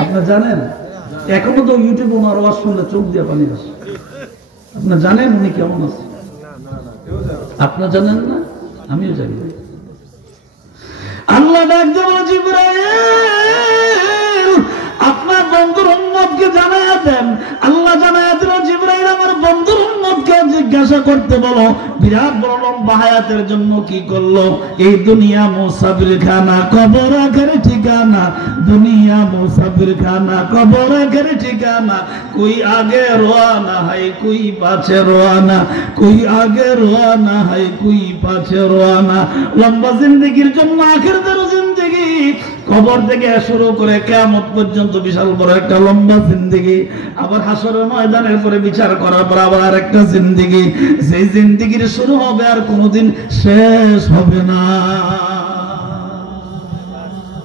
আপনারা জানেন এখনো তো ইউটিউবে ওনার আওয়াজ শুনলে চোখ দিয়ে পানি আসে। আপনারা জানেন উনি কেমন আছে? আপনারা জানেন না? আমিও জানি। আল্লাহ ডাক দেন জিবরাইল আপনার বন্ধুর উম্মতকে জানায়া দেন। আল্লাহ জানায়া দিল জিবরাইল আমার বন্ধুর উম্মতকে জিজ্ঞাসা করতে বলো বিরাট বড় লম্বা হায়াতের জন্য কি করলো? এই দুনিয়া মুসাফির খানা কবর আখের ঠিকানা, দুনিয়া মুসাফির খানা কবর আখের ঠিকানা, কোই আগে রওয়ানা হয় কোই পাছে রওয়ানা, কোই আগে রওয়ানা হয় কোই পাছে রওয়ানা। লম্বা জিন্দেগির জন্য আখিরাতের জিন্দেগি, কবর থেকে শুরু করে কিয়ামত পর্যন্ত বিশাল বড় একটা লম্বা জিন্দেগি, আবার হাসরের ময়দানের পরে বিচার করার পর আবার আরেকটা জিন্দেগি, সেই জিন্দেগির শুরু হবে আর কোনোদিন শেষ হবে না।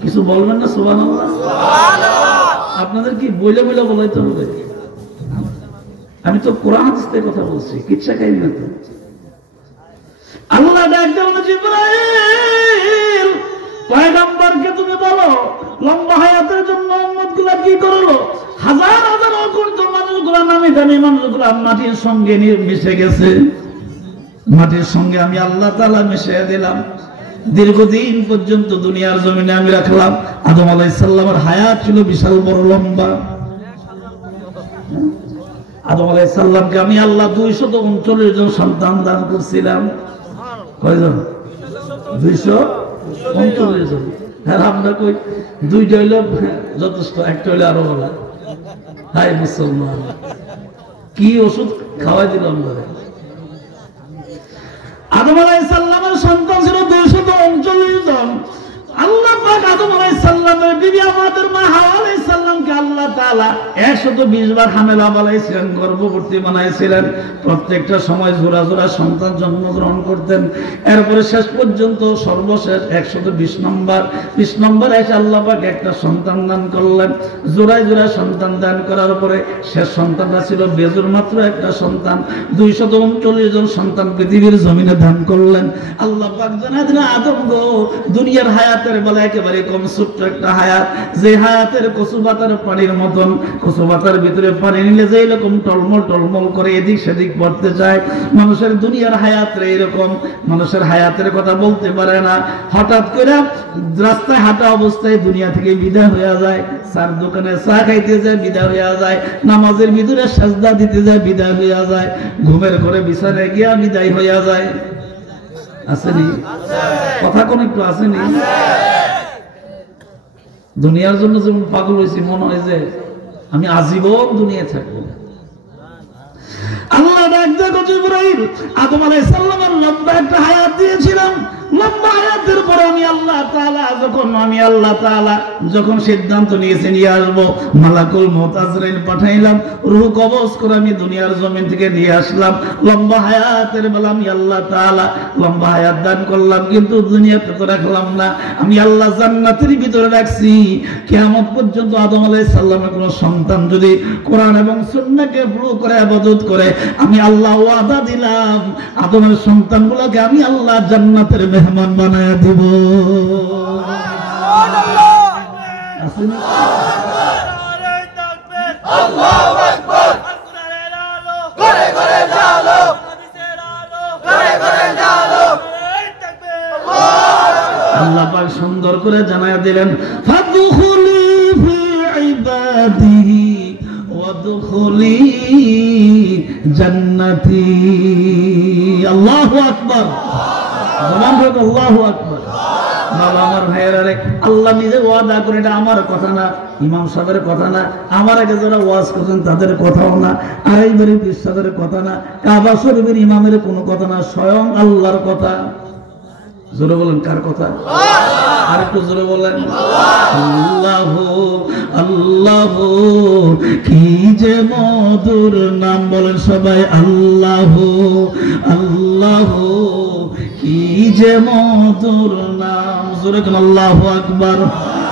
কিছু বলবেন না সুবহানাল্লাহ? আপনাদের কি বইলে বইলে বলাইতে হবে? আমি তো কোরআন হাদিসের কথা বলছি, কিচ্ছা কাহিনী না তো। আল্লাহ ডাক দেন জিবরাইল পয়গম্বরকে তুমি বলো লম্বা হায়াতের জন্য উম্মতগুলা কি করলো? হাজার হাজার অগণিত মানুষগুলা নামি দামি মানুষগুলা মাটির সঙ্গে মিশে গেছে। মাটির সঙ্গে আমি আল্লাহ তাআলা মিশিয়ে দিলাম। দীর্ঘদিন পর্যন্ত দুনিয়ার জমিনে আমি রাখলাম। আদম আলাইহিস সালামের হায়াত ছিল বিশাল বড় লম্বা। আদম আলাইহিস সালামকে আমি আল্লাহ 239 জন সন্তান দান করছিলাম। কয়জন? 239 জন। হ্যাঁ আমরা কই দুইটা হইলে যথেষ্ট, একটা হইলে আরো ভালো। হাই মুসলমান, কি ওষুধ খাওয়াই দিল আমরা? আদম আলাইহিস সালামের সন্তান ছিল 239 জন। আল্লাহ পাক আদম আলাইহিস সালামের বিবি আমাদের মা হাওয়া আলাইহিস সালামকে আল্লাহ তাআলা 120 বার হামেলা বানাইছিলেন, গর্ভবতী বানাইছিলেন। প্রত্যেকটা সময় জোড়া জোড়া সন্তান জন্মগ্রহণ করতেন। এরপরে শেষ পর্যন্ত সর্বশেষ 120 নম্বর এসে আল্লাহ পাক একটা সন্তান দান করলেন। জোড়ায় জোড়ায় সন্তান দান করার পরে শেষ সন্তানটা ছিল বেজুর মাত্র একটা সন্তান। 239 জন সন্তান পৃথিবীর জমিনে দান করলেন। আল্লাহ পাক জানায় দিলেন আদম গো, দুনিয়ার হায়াতের বেলা একেবারে কম ছোট্ট একটা হায়াত, যে হায়াতের কচু পাতার পানির মতন, কচু পাতার ভিতরে পানি নিলে যে এরকম টলমল টলমল করে এদিক সেদিক পড়তে চায়, মানুষের দুনিয়ার হায়াত এরকম। মানুষের হায়াতের কথা বলতে পারে না, হঠাৎ করে রাস্তায় হাঁটা অবস্থায় দুনিয়া থেকে বিদায় হয়ে যায়, চার দোকানে চা খাইতে যায় বিদায় হয়ে যায়, নামাজের ভিতরে সাজদা দিতে যায় বিদায় হয়ে যায়, ঘুমের ঘরে বিছানায় গিয়া বিদায় হয়ে যায়। আসেনি কথা কোন একটু আসেনি? দুনিয়ার জন্য যেমন পাগল হয়েছি, মনে হয় যে আমি আজীবন দুনিয়া থাকবো। আল্লাহ ডাক দেখো জিবরাইল আদম আলাইহিস সালামের লম্বা একটা হায়াত দিয়েছিলাম। লম্বা হায়াতের পরে আমি আল্লাহ তাআলা যখন সিদ্ধান্ত নিয়েছি নিয়ে আসবো, মালাকুল মউত আজরাইল পাঠাইলাম, রূহ কবজ করে আমি দুনিয়ার জমিন থেকে নিয়ে আসলাম। লম্বা হায়াতের বেলা আমি আল্লাহ তাআলা লম্বা হায়াত দান করলাম, কিন্তু দুনিয়াতে তো রাখলাম না। আমি আল্লাহ জান্নাতের ভিতরে রাখছি। কিয়ামত পর্যন্ত আদম আলাইহিস সালামের কোনো সন্তান যদি কোরআন এবং সুন্নাহকে ফলো করে ইবাদত করে, আমি আল্লাহ ওয়াদা দিলাম আদমের সন্তানগুলোকে আমি আল্লাহ জান্নাতের মেহমান বানায়া দিব। আল্লাহু আকবার। ঘরে ঘরে জালো, ঘরে ঘরে জালো। আল্লাহ পাক সুন্দর করে জানায়া দিলেন ফাদখুলি ফি ইবাদিহি ওয়াদখুলি জান্নাতি। আল্লাহু আকবার। আল্লাহু আকবার। বাবা আমার ভাইয়েরা রে, আল্লাহ নিজে ওয়াদা করে, এটা আমার কথা না, ইমাম সাহেবের কথা না, আমার আগে যারা ওয়াজ করছেন তাদের কথাও না, আড়াইবাড়ি বিশ্বাসের কথা না, কাবা শরীফের ইমামের কোনো কথা না, স্বয়ং আল্লাহর কথা। জোরে বলেন কার কথা? আর একটু জোরে বলেন আল্লাহু আল্লাহু, কি যে মধুর নাম, বলেন সবাই আল্লাহু আল্লাহু, কি যে মধুর নাম। জোরে বলেন আল্লাহু আকবার।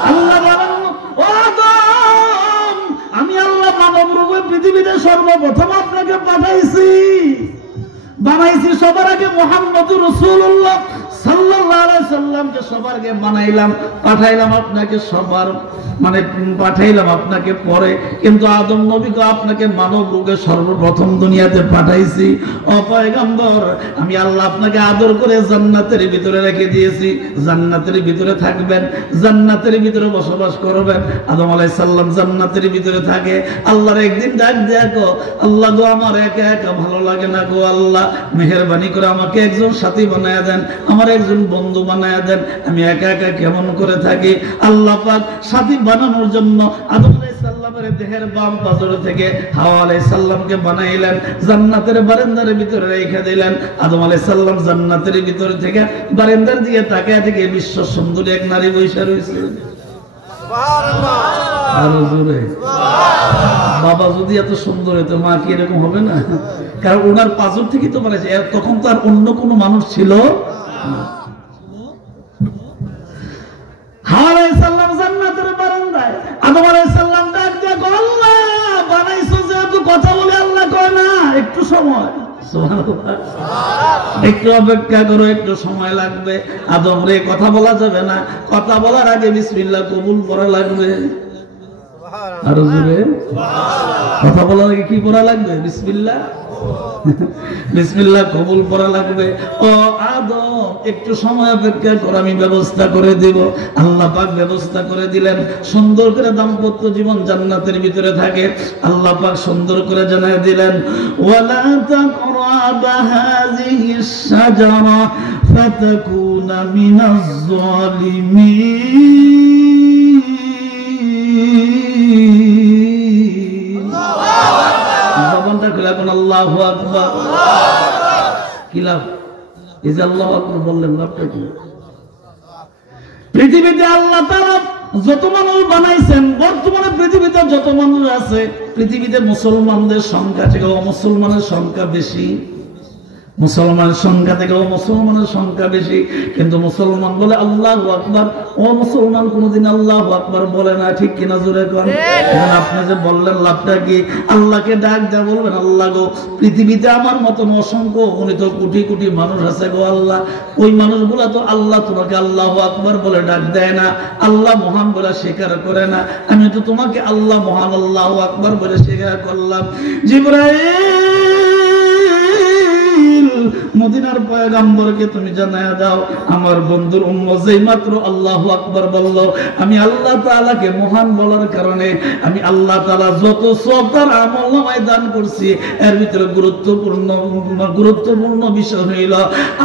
আল্লাহ বলেন ও আদম, আমি আল্লাহ মানব রূপে পৃথিবীতে সর্বপ্রথম আপনাকে বানাইছি। সবার আগে মুহাম্মদুর রাসূলুল্লাহ সাল্লাল্লাহু আলাইহি সাল্লামকে সবার আগে বানাইলাম, পাঠাইলাম আপনাকে সবার মানে পাঠাইলাম আপনাকে পরে, কিন্তু আদম নবীকে আপনাকে মানব রূপে সর্বপ্রথম দুনিয়াতে পাঠাইছি। ও পয়গম্বর, আমি আল্লাহ আপনাকে আদর করে জান্নাতের ভিতরে রেখে দিয়েছি। জান্নাতের ভিতরে থাকবেন, জান্নাতের ভিতরে বসবাস করবেন। আদম আলাইহিস সালাম জান্নাতের ভিতরে থাকে। আল্লাহর একদিন ডাক দেখো, আল্লাহ গো আমার একা একা ভালো লাগে না গো আল্লাহ, মেহেরবানি করে আমাকে একজন সাথী বানায়া দেন, আমার একজন বন্ধু বানায়া দেন, আমি একা একা কেমন করে থাকি। আল্লাহ পাক সাথী বানানোর জন্য আদম আলাইহিস সালামের দেহের বাম পাজর থেকে হাওয়া আলাইহিস সালামকে বানাইলেন, জান্নাতের বারান্দার ভিতরে রেখে দিলেন। আদম আলাইহিস সালাম জান্নাতের ভিতরে থেকে বারান্দার দিকে তাকায় থেকে বিশ্ব সুন্দরী এক নারী বসে রয়েছে। সুবহানাল্লাহ, আরো জোরে সুবহানাল্লাহ। বাবা যদি এত সুন্দর হতো, মা কি এরকম হবে না? কারণ ওনার পাজর থেকে তো বানাইছে, তখন তো আর অন্য কোনো মানুষ ছিল না। হাওয়া আলাইহিস সালাম জান্নাতের বারান্দায়, আদম আলাইহিস সালাম ডাক দিয়ে আল্লাহ বানাইছো যেহেতু কথা বলে আল্লাহ কয় না একটু সময়, সুবহানাল্লাহ, একটু অপেক্ষা করো, একটু সময় লাগবে। আদম রে কথা বলা যাবে না, কথা বলার আগে বিসমিল্লাহ কবুল পড়া লাগবে। আর জোরে কথা বলার আগে কি পড়া লাগবে? বিসমিল্লাহ, বিসমিল্লাহ কবুল পড়া লাগবে। ও আদম একটু সময় অপেক্ষা কর, আমি ব্যবস্থা করে দেব। আল্লাহ পাক ব্যবস্থা করে দিলেন। সুন্দর করে দাম্পত্য জীবন জান্নাতের ভিতরে থাকে। আল্লাহ পাক সুন্দর করে জানিয়ে দিলেন, ওয়ালা তাকরাবা হাযিহিস শাজারা ফাতাকুনা মিনাজ জালিমিন। জবানটা খুলে কোন আল্লাহু আকবার। কি লাভ? এই যে আল্লাহু আকবার বললেন, লাভটা কি? পৃথিবীতে আল্লাহ তাআলা যত মানুষ বানাইছেন, বর্তমানে পৃথিবীতে যত মানুষ আছে, পৃথিবীতে মুসলমানদের সংখ্যা থেকে অমুসলমানের সংখ্যা বেশি। মুসলমানের সংখ্যা থেকে মুসলমানের সংখ্যা বেশি, কিন্তু মুসলমান বলে আল্লাহু আকবার, ও মুসলমান কোনদিন আল্লাহু আকবার বলে না। ঠিক কিনা জোরে কোন? এখন আপনি যে বললেন লাভটা কি? আল্লাহকে ডাক দেয়া বলবেন, আল্লাহ গো পৃথিবীতে আমার মতন অসংখ্য অগণিত কোটি কোটি মানুষ আছে গো আল্লাহ, ওই মানুষগুলা তো আল্লাহ তোমাকে আল্লাহু আকবার বলে ডাক দেয় না, আল্লাহ মহান বলে স্বীকার করে না। আমি তো তোমাকে আল্লাহ মহান আল্লাহু আকবার বলে স্বীকার করলাম। জিবরাইল, মদিনার পয়গম্বরকে তুমি জানায়া দাও, আমার বন্ধুর উম্মত যেই মাত্র আল্লাহু আকবার বলল, আমি আল্লাহ তাআলাকে মহান বলার কারণে আমি আল্লাহ তাআলা যত সওয়াব তার আমলনামায় দান করছি, এর ভিতরে গুরুত্বপূর্ণ বিষয় হইল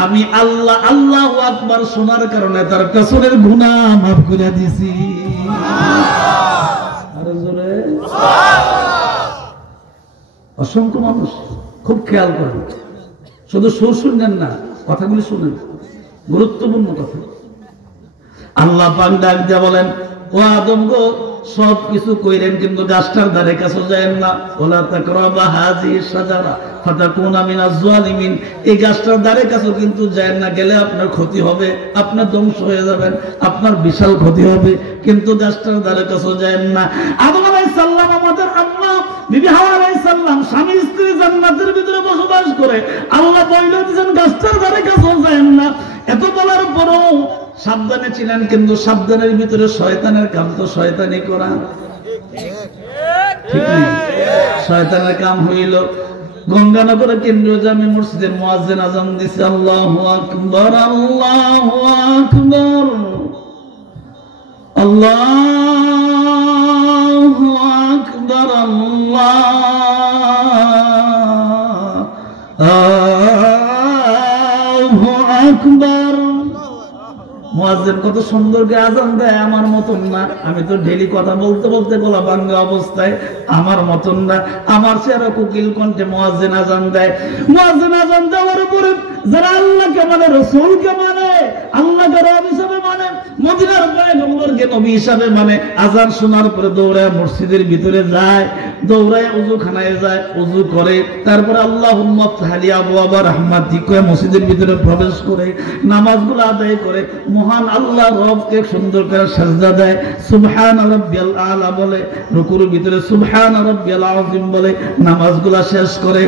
আমি আল্লাহ আল্লাহু আকবার শোনার কারণে তার কাসরের গুনাহ মাফ করে দিছি। আর জোরে অসংখ্য মানুষ খুব খেয়াল করেন, শুধু সুর শুনলেন না, কথাগুলি শুনেন, গুরুত্বপূর্ণ কথা। আল্লাহ পাক ডাক দিয়ে বলেন, ও আদম গো সব কিছু কইরেন কিন্তু গাছটার ধারে কাছে যায়েন না। ওলা তাকরাবা হাযিহিস শাজারা ফাতাকুনা মিনাজ জালিমিন। এই গাছটার ধারে কাছে কিন্তু যায়েন না, গেলে আপনার ক্ষতি হবে, আপনার ধ্বংস হয়ে যাবেন, আপনার বিশাল ক্ষতি হবে, কিন্তু গাছটার ধারে কাছে যায়েন না। আদম আলাইহিস সালাম আমাদের আম্মা বিবি হাওয়া আলাইহিস সালাম স্বামী স্ত্রী জান্নাতের ভিতরে বসবাস করে, আল্লাহ বলে দিয়েছেন গাছটার ধারে কাছে যায়েন না। এত বলার পরও সাবধানে ছিলেন, কিন্তু সাবধানের ভিতরে শয়তানের কাম তো শয়তানি করা, ঠিক না? শয়তানের কাম হইল গঙ্গানগরের কেন্দ্রীয় জামে মসজিদের মুয়াজ্জিন আযান দিছে, আল্লাহু আকবার আল্লাহু আকবার আল্লাহু আকবার আল্লাহু আকবার। মুয়াজ্জিন কত সুন্দর করে আযান দেয়, আমার মতন না। আমি তো ডেইলি কথা বলতে বলতে গলা ভাঙা অবস্থায়, আমার মতন না, আমার চেহারা কোকিল কণ্ঠে মুয়াজ্জিন আযান দেয়। মুয়াজ্জিন আযান দেওয়ার পরে যারা আল্লাহকে মানে, রাসূলকে মানে, আল্লাহকে রব হিসেবে মানে, মদিনার পয়গম্বরকে নবী হিসেবে মানে, আযান শোনার পরে দৌড়ায় মসজিদের ভিতরে যায়, দৌড়ায় ওযুখানায় যায়, ওযু করে, তারপরে আল্লাহুম্মা আফতাহলি আবওয়াবা রাহমাতিক কয়ে মসজিদের ভিতরে প্রবেশ করে নামাজগুলো আদায় করে মহান আল্লাহ রবকে সুন্দর করে সাজদা দেয়, সুবহান রাব্বিয়াল আলা বলে, রুকুর ভিতরে সুবহান রাব্বিয়াল আযীম বলে নামাজগুলো শেষ করে।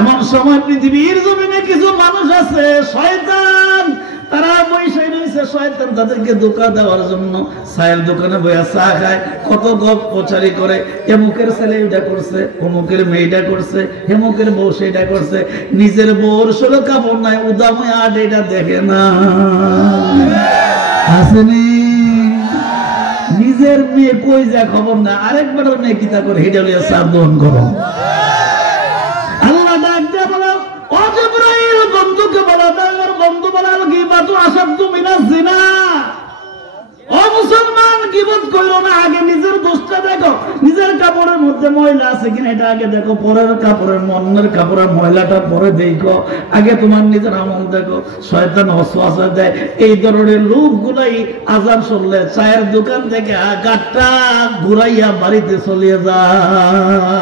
এমন সময় পৃথিবীর জমিনে কিছু মানুষ আছে শয়তান তারা বৈশাই রয়েছে, শয়তান তাদেরকে ধোঁকা দেওয়ার জন্য চায়ের দোকানে বইয়া চা খায়, কত গপ প্রচারি করে, এমুকের ছেলে এটা করছে, অমুকের মেয়েটা করছে, হেমুকের বউ সেটা করছে, নিজের বউর ষোলো কাপড় নাই, উদামে আট এটা দেখে না। আসেনি নিজের মেয়ে কই যা খবর না, আরেকবার মেয়ে কিতা করে হেঁটে লইয়া চাপ দহন করো। আল্লাহ ডাক দিয়ে বলো, ও জিবরাইল, বন্ধুকে বলো, আমার বন্ধু বলার গীবাতু আসাদ্দু মিনাজ জিনা। ও মুসলমান, গীবত কইরো না, আগে নিজের দোষটা দেখো, নিজের কাপড়ের মধ্যে ময়লা আছে কিনা এটা আগে দেখো, পরের কাপড়ের অন্যের কাপড়ের ময়লাটা পরে দেখো, আগে তোমার নিজের আমল দেখো। শয়তান ওয়াসওয়াসা দেয়, এই ধরনের লোকগুলাই আযান শুনলে চায়ের দোকান থেকে গাটটা ঘুরাইয়া বাড়িতে চলে যায়।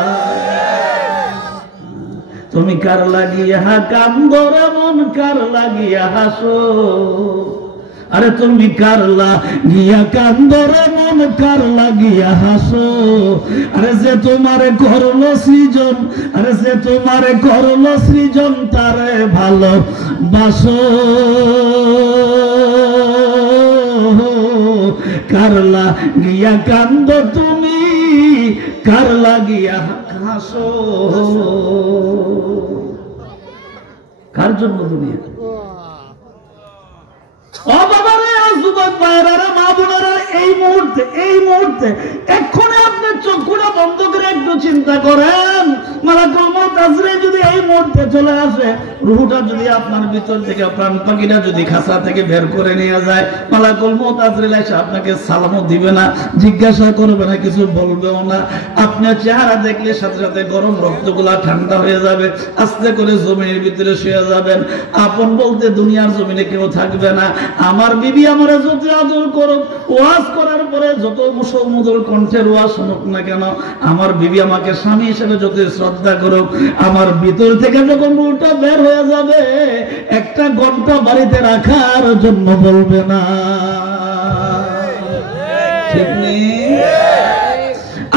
তুমি কার লাগিয়া কান্দো রে মন, কার লাগিয়া হাসো, আরে তুমি কার লাগিয়া কান্দো রে মন, কার লাগিয়া হাসো, আরে যে তোমারে করলো সৃজন, আরে যে তোমারে করলো সৃজন, তারে ভালোবাসো। কার লাগিয়া কান্দো তুমি, কার লাগিয়া হাসো, কার জন্য দুনিয়া? ও বাবা রে, যুবক ভাইরা রে, মা বোনেরা, এই মুহূর্তে এক্ষুনি আপনি চোখটা বন্ধ করে একটু চিন্তা করেন, মালাকুল মউত আজরাইল যদি এই মুহূর্তে চলে আসে, রূহটা যদি আপনার ভিতর থেকে, প্রাণ পাখিটা যদি খাঁচা থেকে বের করে নিয়ে যায়, মালাকুল মউত আজরাইল এসে আপনাকে সালামও দিবে না, জিজ্ঞাসা করবে না, কিছু বলবেও না। আপনার চেহারা দেখলে সাথে সাথে গরম রক্তগুলা ঠান্ডা হয়ে যাবে, আস্তে করে জমিনের ভিতরে শুয়ে যাবেন। আপন বলতে দুনিয়ার জমিনে কেউ থাকবে না। আমার বিবি আমারে যত আদর করুক, ওয়াজ করার পরে যত মুসলমুদর কণ্ঠের ওয়াজ শুনুক না কেন, আমার বিবি আমাকে স্বামী হিসেবে যত শ্রদ্ধা করুক, আমার ভিতর থেকে যখন রূহটা বের হয়ে যাবে, একটা ঘন্টা বাড়িতে রাখার জন্য বলবে না। ঠিক নেই?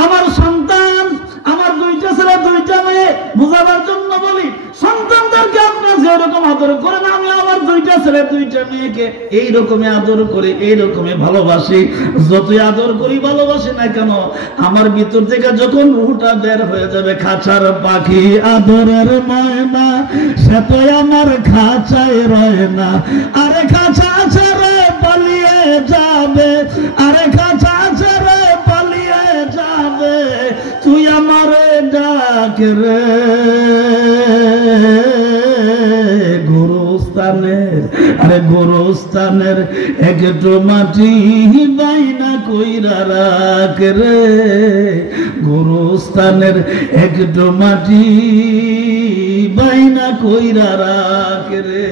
আমার সন্তান, আমার দুইটা ছেলে দুইটা মেয়ে, বুঝাবার জন্য বলি, সন্তানদেরকে আপনার যেরকম আদর করেন, আমি আমার দুইটা ছেলে দুইটা মেয়েকে এইরকমই আদর করি, এইরকমই ভালোবাসি। যতই আদর করি ভালোবাসি না কেন, আমার ভিতর থেকে যখন রূহটা বের হয়ে যাবে, খাঁচার পাখি আদরের ময়না, সে তো আমার খাঁচায় রয় না, আরে খাঁচা ছেড়ে পালিয়ে যাবে, আরে খাঁচা ছেড়ে পালিয়ে যাবে, তুই আমারে ডাক রে। গোরস্থানের, আরে গোরস্থানের একটু মাটি বাইনা কইরা রাখ রে, গোরস্থানের একটু মাটি বাইনা কইরা রাখ রে।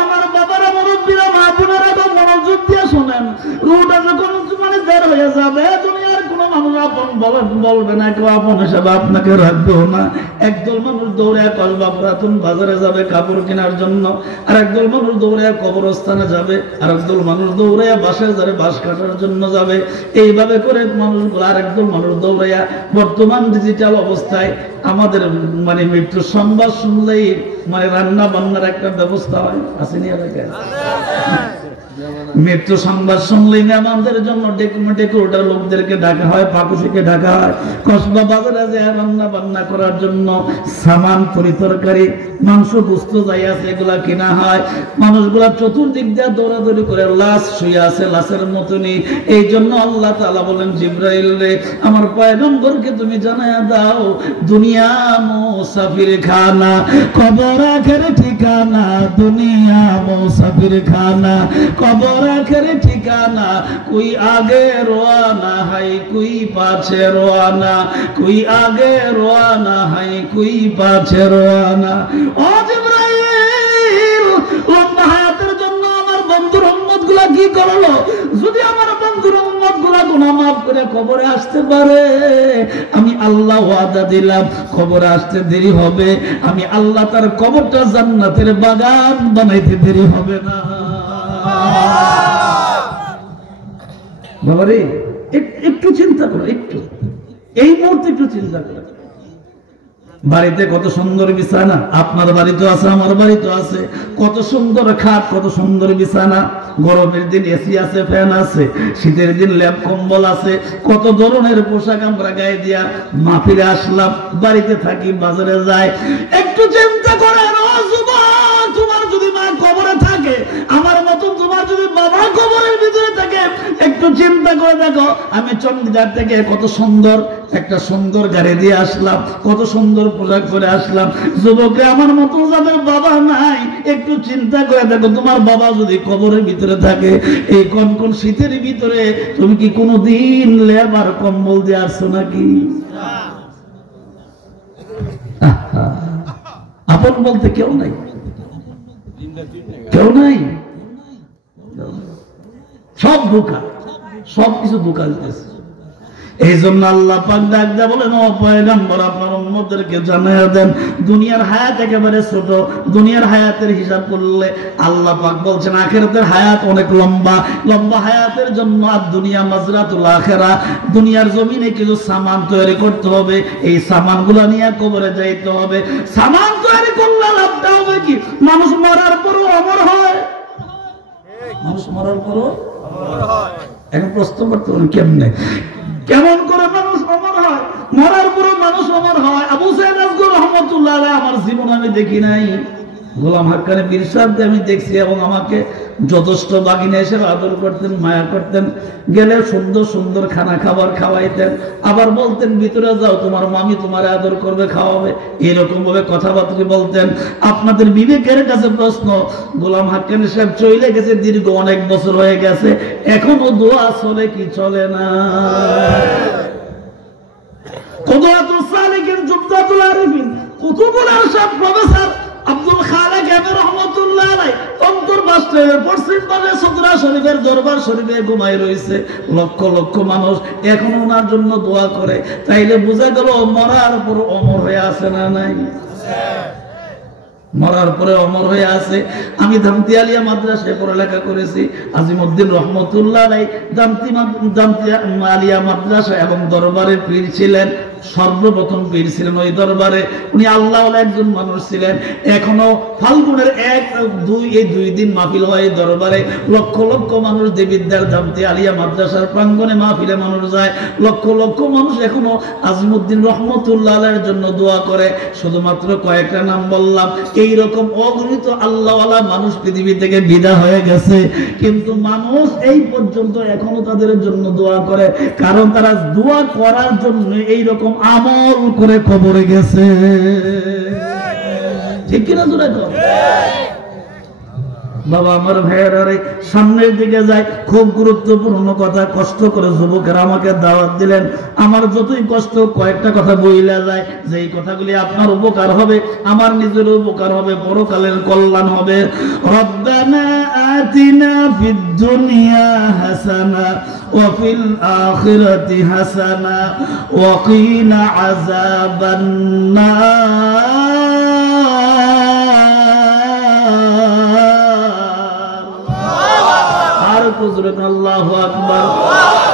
আমার বাবারা, মুরব্বীরা, মা বোনেরা, মনোযোগ দিয়ে শোনেন, রূহটা যখন মানে বের হয়ে যাবে, দুনিয়ার কোনো মানুষ আপন বলবে না, কেউ আপন হিসাবে আপনাকে রাখবেও না। একদল মানুষ দৌড়ে কসবা পুরাতন বাজারে যাবে কাপড় কেনার জন্য, আর একদল মানুষ দৌড়ে কবরস্থানে যাবে, আর একদল মানুষ দৌড়ে বাসের ধারে বাঁশ কাটার জন্য যাবে। এইভাবে করে মানুষগুলো, আর একদল মানুষ দৌড়াইয়া বর্তমান ডিজিটাল অবস্থায় আমাদের মানে মৃত্যুর সংবাদ শুনলেই মানে রান্না বান্নার একটা ব্যবস্থা হয়, আসেনি এলাকায়? মৃত্যু সংবাদ শুনলেই মেহমানদের জন্য ডেকোরেটর লোকদেরকে ডাকা হয়, পাকুশিকে ডাকা হয়, কসবা বাজারে যায় রান্না বান্না করার জন্য সামান, তরিতরকারি, মাংস, গোস্ত যাই আছে এগুলা কেনা হয়। মানুষগুলা চতুর্দিক দিয়ে দৌড়াদৌড়ি করে, লাশ শুয়ে আছে লাশের মতনই। এই জন্য আল্লাহ তাআলা বলেন, জিবরাইল রে, আমার পয়গম্বরকে তুমি জানায়া দাও, দুনিয়া মুসাফির খানা, কবর আখের ঠিকানা, দুনিয়া মুসাফির খানা, কবর আখের ঠিকানা, কুই আগে রওয়ানা হাই কুই পাছে রওয়ানা, কুই আগে রওয়ানা হাই কুই পাছে রওয়ানা। ও জিবরাইল, লম্বা হায়াতের জন্য আমার বন্ধুর উম্মতগুলা কি করলো? যদি আমার বন্ধুর উম্মতগুলা গুনাহ মাফ করে কবরে আসতে পারে, আমি আল্লাহ ওয়াদা দিলাম, কবরে আসতে দেরি হবে, আমি আল্লাহ তার কবরটা জান্নাতের বাগান বানাইতে দেরি হবে না। বাবারে, একটু চিন্তা করো, একটু এই মুহূর্তে একটু চিন্তা করো। বাড়িতে কত সুন্দর বিছানা, আপনার বাড়িতেও আছে, আমার বাড়িতেও আছে। কত সুন্দর খাট, কত সুন্দর বিছানা। গরমের দিন এসি আছে, ফ্যান আছে, শীতের দিন ল্যাপ কম্বল আছে। কত ধরনের পোশাক আমরা গায়ে দিয়া মাহফিলে আসলাম, বাড়িতে থাকি, বাজারে যাই। একটু চিন্তা করেন ও যুবক, তোমার যদি মা কবরে থাকে, আমার মতন তোমার যদি বাবা কবরের ভিতরে থাকে, একটু চিন্তা করে দেখো, আমি চন্ডিদার থেকে কত সুন্দর একটা সুন্দর গাড়ি দিয়ে আসলাম, কত সুন্দর পোশাক করে আসলাম। যুবকে আমার মতো যাদের বাবা নাই, একটু চিন্তা করে দেখো, তোমার বাবা যদি কবরের ভিতরে থাকে, এই কনকন শীতের ভিতরে তুমি কি কোনোদিন লেপ আর কম্বল দিয়ে আসছো নাকি? আপন বলতে কেউ নাই, কেউ নাই, সব ধোঁকা, সব কিছু ধোঁকা দিতেছে। এই জন্য আল্লাহ পাক ডাক দেয়া বলেন, ও পয়গম্বর, আপনার উম্মতদেরকে জানিয়ে দেন, দুনিয়ার হায়াত একেবারে ছোট। দুনিয়ার হায়াতের হিসাব করলে আল্লাহ পাক বলছেন আখিরাতের হায়াত অনেক লম্বা। লম্বা হায়াতের জন্য আর দুনিয়া মাজরাতুল আখিরা, দুনিয়ার জমিনে কিছু সামান তৈরি করতে হবে। এই সামানগুলো নিয়ে কবরে যাইতে হবে। সামান তৈরি করলে লাভটা হবে কি? মানুষ মরার পরও অমর হয়। মানুষ মরার পরও অমর হয়। এখন প্রশ্ন করতে হবে, কেমনে, কেমন করে মানুষ অমর হয়? মরার পরে মানুষ অমর হয়। আবু সাইদ আজগর রহমতুল্লাহ আলাইহি আমার জীবন আমি দেখি নাই, গোলাম হাক্কানি পীর সাহেবকে আমি দেখছি, এবং আমাকে যথেষ্ট বাগিনা এসে আদর করতেন, মায়া করতেন। গেলে সুন্দর সুন্দর খানা খাবার খাওয়াইতেন, আবার বলতেন ভিতরে যাও, তোমার মামি তোমার আদর করবে, খাওয়াবে, এরকম ভাবে কথাবার্তা বলতেন। আপনাদের বিবেকের কাছে প্রশ্ন, গোলাম হাক্কানি সাহেব চলে গেছে, দীর্ঘ অনেক বছর হয়ে গেছে, এখনো দোয়া চলে কি চলে না? কুদওয়াতুস সালিকিন, জুবদাতুল আরিফিন, কুতুবুল আরশাদ প্রফেসর আব্দুল খালেক এম রহমতুল্লাহ আলাইহি তন্তর বাস্তবের পশ্চিম পাশে সদরা শরীফের দরবার শরীফে ঘুমায় রয়েছে। লক্ষ লক্ষ মানুষ এখনো ওনার জন্য দোয়া করে। তাইলে বোঝা গেল মরার পর অমর হয়ে আছে না নাই? মরার পরে অমর হয়ে আছে। আমি দামতি আলিয়া মাদ্রাসায় পড়ালেখা করেছি। আজিমউদ্দিন রহমতুল্লাহ আলাইহি দামতি আলিয়া মাদ্রাসা এবং দরবারের পীর ছিলেন, সর্বপ্রথম পীর ছিলেন ওই দরবারে। উনি আল্লাহওয়ালা একজন মানুষ ছিলেন। এখনো ফাল্গুনের 1-2 এই 2 দিন মাহফিল হয় দরবারে। লক্ষ লক্ষ মানুষ দেবিদ্যার দামতি আলিয়া মাদ্রাসার প্রাঙ্গণে মাহফিলে মানুষ যায়। লক্ষ লক্ষ মানুষ এখনো আজিমউদ্দিন রহমতুল্লাহ আলাইহির জন্য দোয়া করে। শুধুমাত্র কয়েকটা নাম বললাম। এইরকম অগণিত আল্লাহওয়ালা মানুষ পৃথিবী থেকে বিদায় হয়ে গেছে, কিন্তু মানুষ এই পর্যন্ত এখনো তাদের জন্য দোয়া করে, কারণ তারা দোয়া করার জন্য এইরকম আমল করে কবরে গেছে। ঠিক কিনা জোরে তো? বাবা আমার ভাইয়েরা রে, সামনের দিকে যায়। খুব গুরুত্বপূর্ণ কথা, কষ্ট করে যুবকেরা আমাকে দাওয়াত দিলেন। আমার যতই কষ্ট, কয়েকটা কথা বইলা যায়, যে এই কথাগুলি আপনার উপকার হবে, আমার নিজের উপকার হবে, পরকালের কল্যাণ হবে। রব্বানা আতিনা ফিদ দুনিয়া হাসানা ওয়া ফিল আখিরাতি হাসানা ওয়া কিনা আযাবান নার। আল্লাহু আকবার।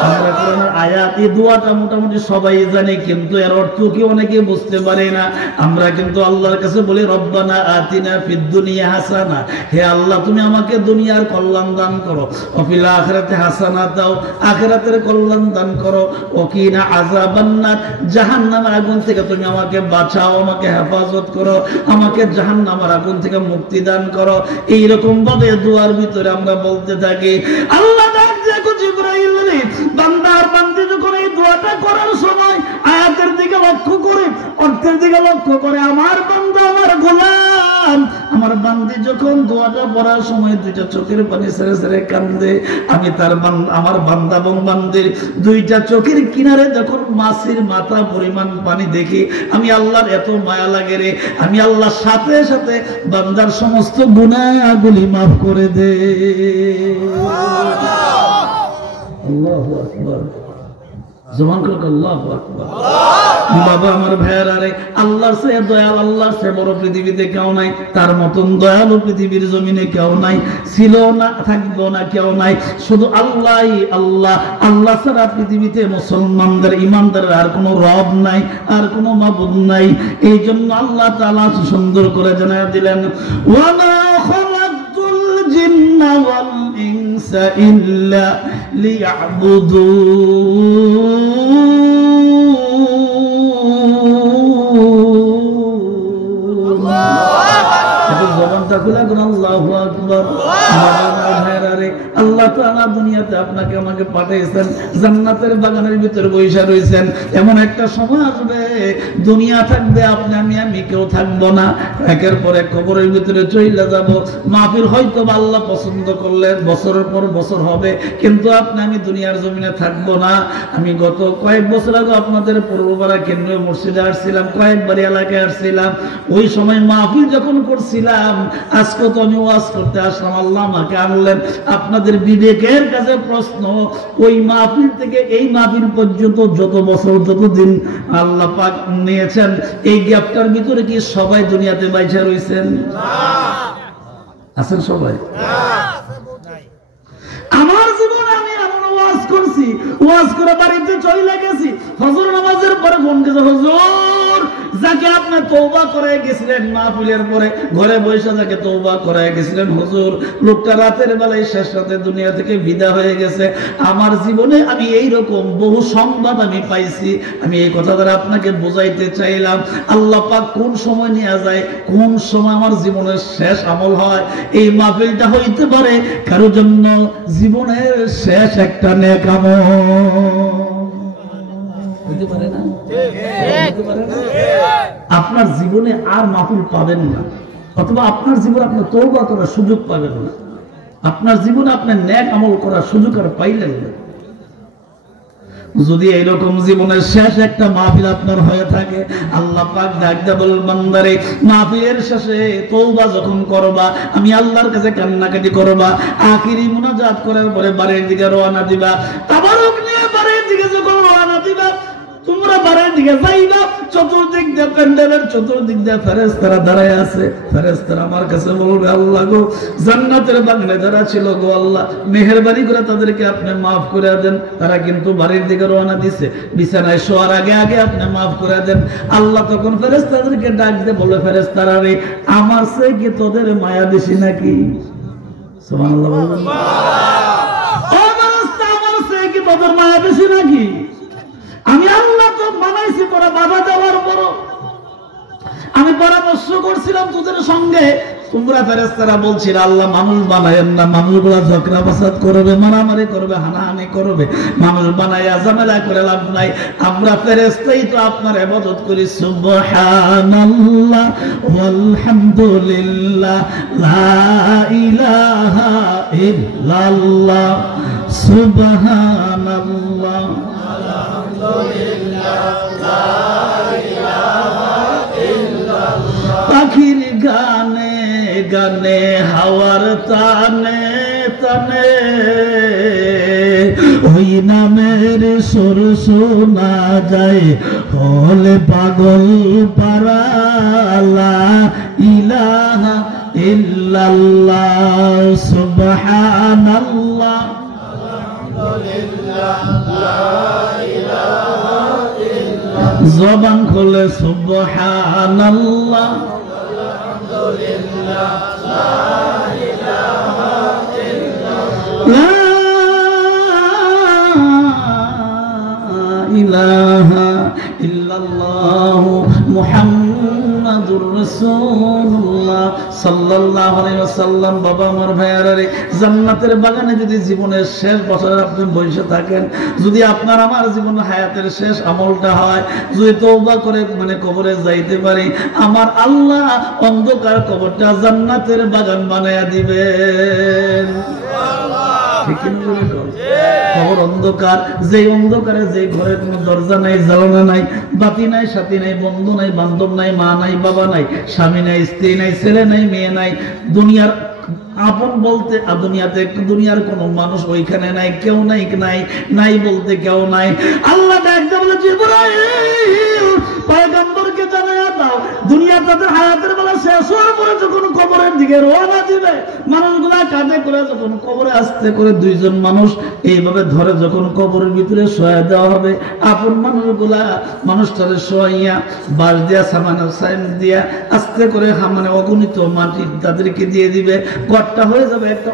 আমরা কোরআনের আয়াত, এই দোয়াটা মোটামুটি সবাই জানে, কিন্তু এর অর্থ কি অনেকে বুঝতে পারে না। আমরা কিন্তু আল্লাহর কাছে বলি রব্বানা আতিনা ফিদ দুনিয়া হাসানা, হে আল্লাহ তুমি আমাকে দুনিয়ার কল্যাণ দান করো, ওয়া ফিল আখিরাতি হাসানা দাও, আখিরাতের কল্যাণ দান করো, ওয়া কিনা আযাবান নার, জাহান্নামের আগুন থেকে তুমি আমাকে বাঁচাও, আমাকে হেফাজত করো, আমাকে জাহান্নামের আগুন থেকে মুক্তি দান করো। এই রকম ভাবে দোয়ার ভিতরে আমরা বলতে থাকি। আল্লাহ ডাক দেখো জিবরাইল রে, বান্দার বান্দি যখন এই দোয়াটা করার সময় আয়াতের দিকে লক্ষ্য করে, অর্থের দিকে লক্ষ্য করে, আমার বান্দা, আমার গোলাম, আমার বান্দি যখন দোয়াটা পড়ার সময় দুইটা চোখের পানি ছেড়ে ছেড়ে কান্দে, আমি তার আমার বান্দা এবং বান্দির দুইটা চোখের কিনারে যখন মাছের মাথা পরিমাণ পানি দেখি, আমি আল্লাহর এত মায়া লাগে রে, আমি আল্লাহর সাথে সাথে বান্দার সমস্ত গুনাহগুলি মাফ করে দে। আল্লাহু আকবার। জবান করে আল্লাহু আকবার। বাবা আমার ভাইয়েরা রে, আল্লাহর চেয়ে দয়াল, আল্লাহর চেয়ে বড় পৃথিবীতে কেউ নাই, তার মতন দয়ালু পৃথিবীর জমিনে কেউ নাই, ছিল না, থাকবো না কেউ নাই, শুধু আল্লাহই আল্লাহ। আল্লাহ ছাড়া পৃথিবীতে মুসলমানদের, ইমানদারের আর কোনো রব নাই, আর কোনো মাবুদ নাই। এই জন্য আল্লাহ তাআলা সুন্দর করে জানায় দিলেন, ওয়ামা খালাকতুল জিন্না ওয়াল ইনসা ইল্লা লিয়াবুদুন। জবানটা খুলে কোন আল্লাহু আকবার। আল্লাহ তাআলা দুনিয়াতে আপনাকে আমাকে পাঠিয়েছেন, জান্নাতের বাগানের ভিতরে বসে রয়েছেন। এমন একটা সময় আসবে দুনিয়া থাকবে, আমি কেউ থাকবো না, একের পর এক কবরের ভিতরে চলে যাব। মাহফিল হয়তো আল্লাহ পছন্দ করলে বছরের পর বছর হবে, কিন্তু আমি দুনিয়ার জমিনে থাকবো না। আমি গত কয়েক বছর আগে আপনাদের পূর্বপাড়া কেন্দ্রীয় মসজিদে আসছিলাম, কয়েকবার এলাকায় আসছিলাম। ওই সময় মাহফিল যখন করছিলাম, আজকে তো আমি ওয়াজ করতে আসলাম, আল্লাহ আমাকে আনলেন। আপনাদের বিবেকের কাছে প্রশ্ন, ওই মাহফিল থেকে এই মাহফিল পর্যন্ত যত বছর, যত দিন আল্লাহ পাক নিয়েছেন, এই গ্যাপটার ভিতরে কি সবাই দুনিয়াতে বাইচা রয়েছেন? আছেন সবাই? আমার জীবনে আমি এমন ওয়াজ করছি, ওয়াজ করে বাড়িতে চলে গেছি, ফজর নামাজের পরে ফোন গেছে, হুজুর যাকে আপনি তওবা করে গেছিলেন মাহফিলের পরে, ঘরে বসে যাকে তওবা করে গেছিলেন, হুজুর লোকটা রাতের বেলায় শেষ রাতে দুনিয়া থেকে বিদায় হয়ে গেছে। আমার জীবনে আমি এই রকম বহু সংবাদ আমি পাইছি। আমি এই কথা দ্বারা আপনাকে বোঝাইতে চাইলাম, আল্লাহ পাক কোন সময় নিয়ে যায়, কোন সময় আমার জীবনের শেষ আমল হয়। এই মাহফিলটা হইতে পারে কারো জন্য জীবনের শেষ একটা নেক আমল, হইতে পারে না? আপনার জীবনে আর মাহফিল পাবেন না, অথবা আপনার জীবনে আপনি তওবা করার সুযোগ পাবেন না, আপনার জীবনে আপনি নেক আমল করার সুযোগ আর পাইলেন না। যদি এইরকম জীবনের শেষ একটা মাহফিল আপনার হয়ে থাকে, আল্লাহ পাক ডাক দেয়া বল, বান্দারে মাহফিলের শেষে তওবা যখন করবা, আমি আল্লাহর কাছে কান্নাকাটি করবা, আখিরি মুনাজাত করার পরে বাড়ির দিকে রওনা দিবা। তাবারক নিয়ে বাড়ির দিকে যখন রওনা দিবা, তোমরা বাড়ির দিকে যাইবা, চতুর্দিক দিয়ে প্যান্ডেলের চতুর্দিক দিয়ে ফেরেশতারা দাঁড়ায় আছে। ফেরেশতারা আমার কাছে বলবে, আল্লাহ গো, জান্নাতের বাগানে যারা ছিল গো আল্লাহ, মেহেরবানি করে তাদেরকে আপনি মাফ করে দেন। তারা কিন্তু বাড়ির দিকে রওনা দিছে, বিছানায় শোয়ার আগে আগে আপনি মাফ করে দেন। আল্লাহ তখন ফেরেশতাদেরকে ডাক দিয়ে বলে, ফেরেশতারা রে, আমার চেয়ে কি তোদের মায়া বেশি নাকি? সুবহানাল্লাহ বলবেন। ও ফেরেশতা, আমার চেয়ে কি তোদের মায়া বেশি নাকি? আমি আল্লাহ তো বানাইছি তোরা বাধা দেওয়ার পর, আমি পরামর্শ করছিলাম তোদের সঙ্গে, তোমরা ফেরেশতারা বলছিল আল্লাহ মানুষ বানায়েন না, মানুষগুলা ঝগড়া ফাসাদ করবে, মারামারি করবে, হানাহানি করবে, মানুষ বানাইয়া ঝামেলা করে লাভ নাই। আমরা ফেরেশতাই তো আপনার ইবাদত করি। সুবহানাল্লাহ ওয়ালহামদুলিল্লাহ লা ইলাহা ইল্লাল্লাহ সুবহানাল্লাহ পাখির গানে গানে হাওয়ার তানে তানে ওই নামের সুর শোনা যায়, হলে পাগল পারা লা ইলাহা ইল্লাল্লাহ সুবহানাল্লাহ জবান খুলে সুবহানাল্লাহ লা ইলাহা ইল্লাল্লাহ মুহাম্মাদুর রাসূলুল্লাহ সাল্লাল্লাহু আলাইহি ওয়াসাল্লাম। বাবা আমার ভাইয়ারা রে, জান্নাতের বাগানে যদি জীবনের শেষ বছর আপনি বসে থাকেন, যদি আপনার আমার জীবন হায়াতের শেষ আমলটা হয়, যদি তওবা করে কবরে যাইতে পারি, আমার আল্লাহ অন্ধকার কবরটা জান্নাতের বাগান বানায়া দিবেন। খবর অন্ধকার, যে অন্ধকারে যে ঘরে কোনো দরজা নাই, জ্বালানা নাই, বাতি নাই, সাথী নাই, বন্ধু নাই, বান্ধব নাই, মা নাই, বাবা নাই, স্বামী নাই, স্ত্রী নাই, ছেলে নাই, মেয়ে নাই, দুনিয়ার আপন বলতে দুনিয়াতে দুনিয়ার কোনো মানুষ ওইখানে নাই, কেউ নাই, নাই বলতে কেউ নাই। আল্লাহ ডাকতে বলে জিবরাইল পয়গম্বরকে জানিয়ে দাও, দুনিয়া তাদের হায়াতের বেলা শেষ হওয়ার পরে যখন কবরের দিকে রওনা দিবে, মানুষগুলা কাঁধে করে যখন কবরে আস্তে করে দুইজন মানুষ এইভাবে ধরে যখন কবরের ভিতরে শোয়া দেওয়া হবে, আপন মানুষগুলা মানুষটারে শোয়াইয়া বাঁশ দিয়া সাইন দিয়া আস্তে করে মানে অগণিত মাটি তাদেরকে দিয়ে দিবে। ঘরটা হয়ে যাবে একটা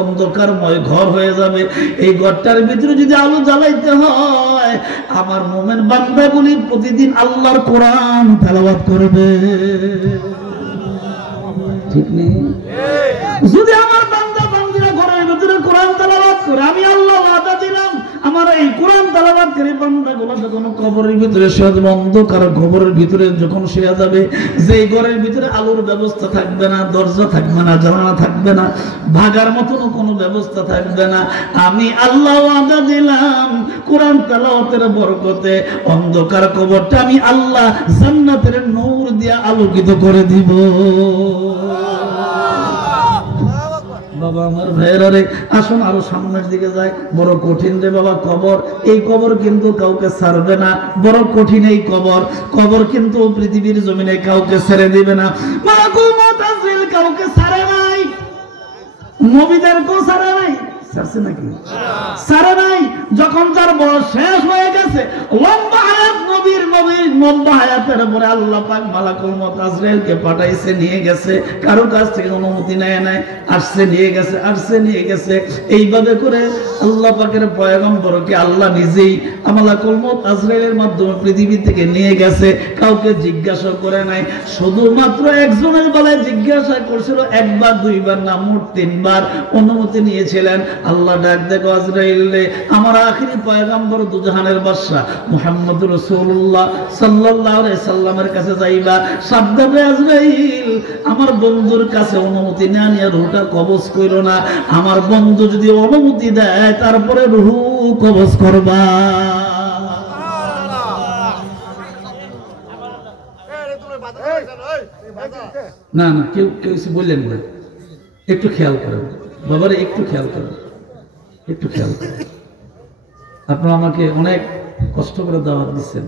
অন্ধকারময় ঘর হয়ে যাবে। এই ঘরটার ভিতরে যদি আলো জ্বালাইতে হয়, আমার মোমেন বান্দাগুলি প্রতিদিন আল্লাহর কোরআন তেলাওয়াত করবে, ঠিক নেই? যদি আমার বান্দা বান্দিরা ঘরের ভিতরে কোরআন তেলাওয়াত করে, আমি আল্লাহ ওয়াদা দিলাম আমার এই কোরআন তেলাওয়াতকারী বান্দাগুলো যখন কবরের ভিতরে শুয়ে যাবে, অন্ধকার কবরের ভিতরে যখন শুয়ে যাবে, যেই ঘরের ভিতরে আলোর ব্যবস্থা থাকবে না, দরজা থাকবে না, জানালা থাকবে না, ভাগার মতন কোনো ব্যবস্থা থাকবে না, আমি আল্লাহ ওয়াদা দিলাম কোরআন তেলাওয়াতের বরকতে অন্ধকার কবরটা আমি আল্লাহ জান্নাতের নূর দিয়ে আলোকিত করে দিব। বাবা আমার ভাইয়েরা রে, আসুন আরো সামনের দিকে যাই। বড় কঠিন রে বাবা কবর, এই কবর কিন্তু কাউকে ছাড়বে না, বড় কঠিন এই কবর। কবর কিন্তু পৃথিবীর জমিনে কাউকে ছেড়ে দিবে না। কাউকে ছাড়ে নাই, নবীদেরকেও ছাড়ে নাই, ছাড়ছে নাকি? ছাড়ে নাই। যখন তার বয়স শেষ হয়ে গেছে, লম্বা হায়াত নবীর লম্বা হায়াতের পরে আল্লাহ পাক মালাকুল মউত আজরাইলকে পাঠাইছে, নিয়ে গেছে, কারো কাছ থেকে অনুমতি নেয় নাই, আসছে নিয়ে গেছে। এইভাবে করে আল্লাহ পাকের পয়গম্বরকে আল্লাহ নিজেই মালাকুল মউত আজরাইলের মাধ্যমে পৃথিবী থেকে নিয়ে গেছে, কাউকে জিজ্ঞাসা করে নাই। শুধুমাত্র একজনের বেলায় জিজ্ঞাসা করছিল, একবার দুইবার না, মোট 3 বার অনুমতি নিয়েছিলেন। আল্লাহ ডাক দেখো আজরাইল রে, আমার আখিরি পয়গম্বর দুজাহানের বাদশা মুহাম্মদুর রাসূলুল্লাহ সাল্লাল্লাহু আলাইহি সাল্লামের কাছে যাইবা, সাবধানে আজরাইল আমার বন্ধুর কাছে অনুমতি না নিয়ে রূহটা কবজ কইরো না, আমার বন্ধু যদি অনুমতি দেয় তারপরে রূহ কবজ করবা। না না, কেউ কিছু বললেন না, একটু খেয়াল করেন বাবারে, একটু খেয়াল করেন। আপনারা আমাকে অনেক কষ্ট করে দাওয়াত দিচ্ছেন,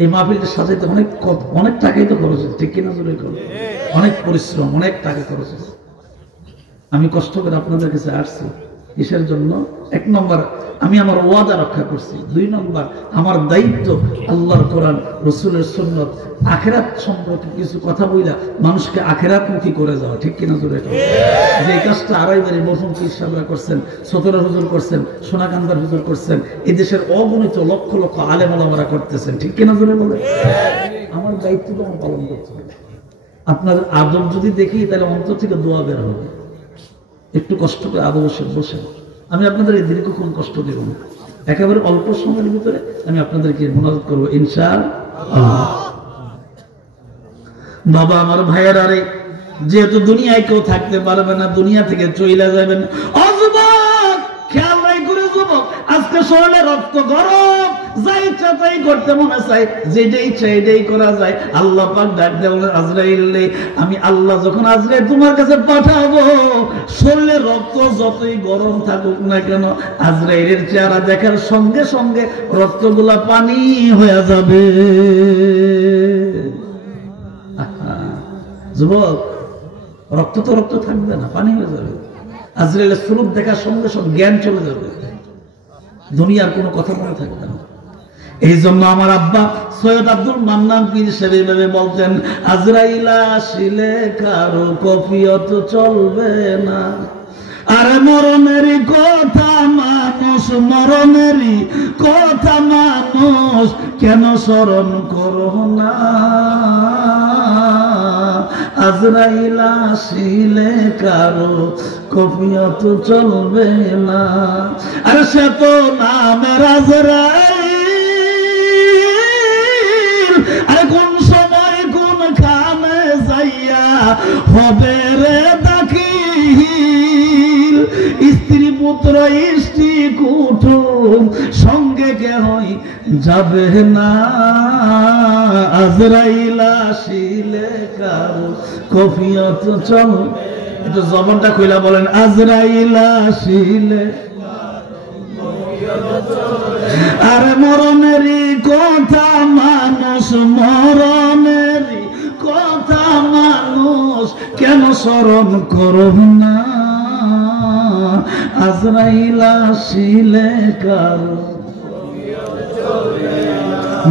এই মাহফিলটা সাজাইতে অনেক টাকাই তো খরচ হচ্ছে, ঠিক কিনা? জোরে করো, অনেক পরিশ্রম, অনেক টাকা খরচ হচ্ছে। আমি কষ্ট করে আপনাদের কাছে আসছি কিসের জন্য? 1 নম্বর আমি আমার ওয়াদা রক্ষা করছি, 2 নম্বর আমার দায়িত্ব আল্লাহর কোরআন, রাসূলের সুন্নাত, আখিরাত সম্পর্কে কিছু কথা বইলা মানুষকে আখিরাতমুখী করে যাওয়া, ঠিক কিনা? জোরে করো। যে কাজটা আড়াইবাড়ি মরহুম পীর সাহেবরা করছেন, সতরা হুজুর করছেন, সোনাকান্দার হুজুর করছেন, এই দেশের অগণিত লক্ষ লক্ষ আলেম ওলামারা করতেছেন, ঠিক কিনা? জোরে বলে। আমার দায়িত্ব তো আমার পালন করতে হবে। আপনাদের আদব যদি দেখি তাহলে অন্তর থেকে দোয়া বের হবে। একটু কষ্ট করে আদব বসেন, আমি আপনাদের এই দীর্ঘক্ষণ কষ্ট দেব না, একেবারে অল্প সময়ের ভিতরে আমি আপনাদেরকে মুনাজাত করবো ইনশাআল্লাহ। বাবা আমার ভাইয়েরা রে, যেহেতু দুনিয়ায় কেউ থাকতে পারবে না, দুনিয়া থেকে চলে যাবেন, যুবক খেয়াল নাই করে যুবক, আজকে শরীরে রক্ত গরম, যা ইচ্ছা তাই করতে মনে চাই, যেটা ইচ্ছা এটাই করা যায়। আল্লাহ পাক ডাক দেন আজরাইল রে, আমি আল্লাহ যখন আজরাইল তোমার কাছে পাঠাবো, শরীরে রক্ত যতই গরম থাকুক না কেন, আজরাইলের চেহারা দেখার সঙ্গে সঙ্গে রক্তগুলা পানি হয়ে যাবে। যুবক, রক্ত তো রক্ত থাকবে না, পানি হয়ে যাবে। আজরাইলের স্বরূপ দেখার সঙ্গে সঙ্গে জ্ঞান চলে যাবে, দুনিয়ার কোনো কথা মনে থাকবে না। এই জন্য আমার আব্বা সৈয়দ আব্দুল মান্নান পীর সাহেব এইভাবে বলতেন, আজরাইল আসিলে কারো কফিয়ত চলবে না, আরে মরণেরই কথা মানুষ, মরণেরই কথা মানুষ কেন স্মরণ করো না, আজরাইল আসিলে কারো কফিয়ত চলবে না। আরে সে তো নামের আজরাইল, আরে কোন সময় কোন খানে যাইয়া হবে রে দাখিল, স্ত্রী পুত্র ইষ্টি কুটুম সঙ্গে কেহই যাবে না, আজরাইল আসিলে কারো কফিয়ত চলবে। একটু জবানটা খুলে বলেন আজরাইল আসিলে আরে মরণেরই কথা মানুষ, মরণেরই কথা মানুষ কেন স্মরণ করব না, আজরাইল আসিলে কারো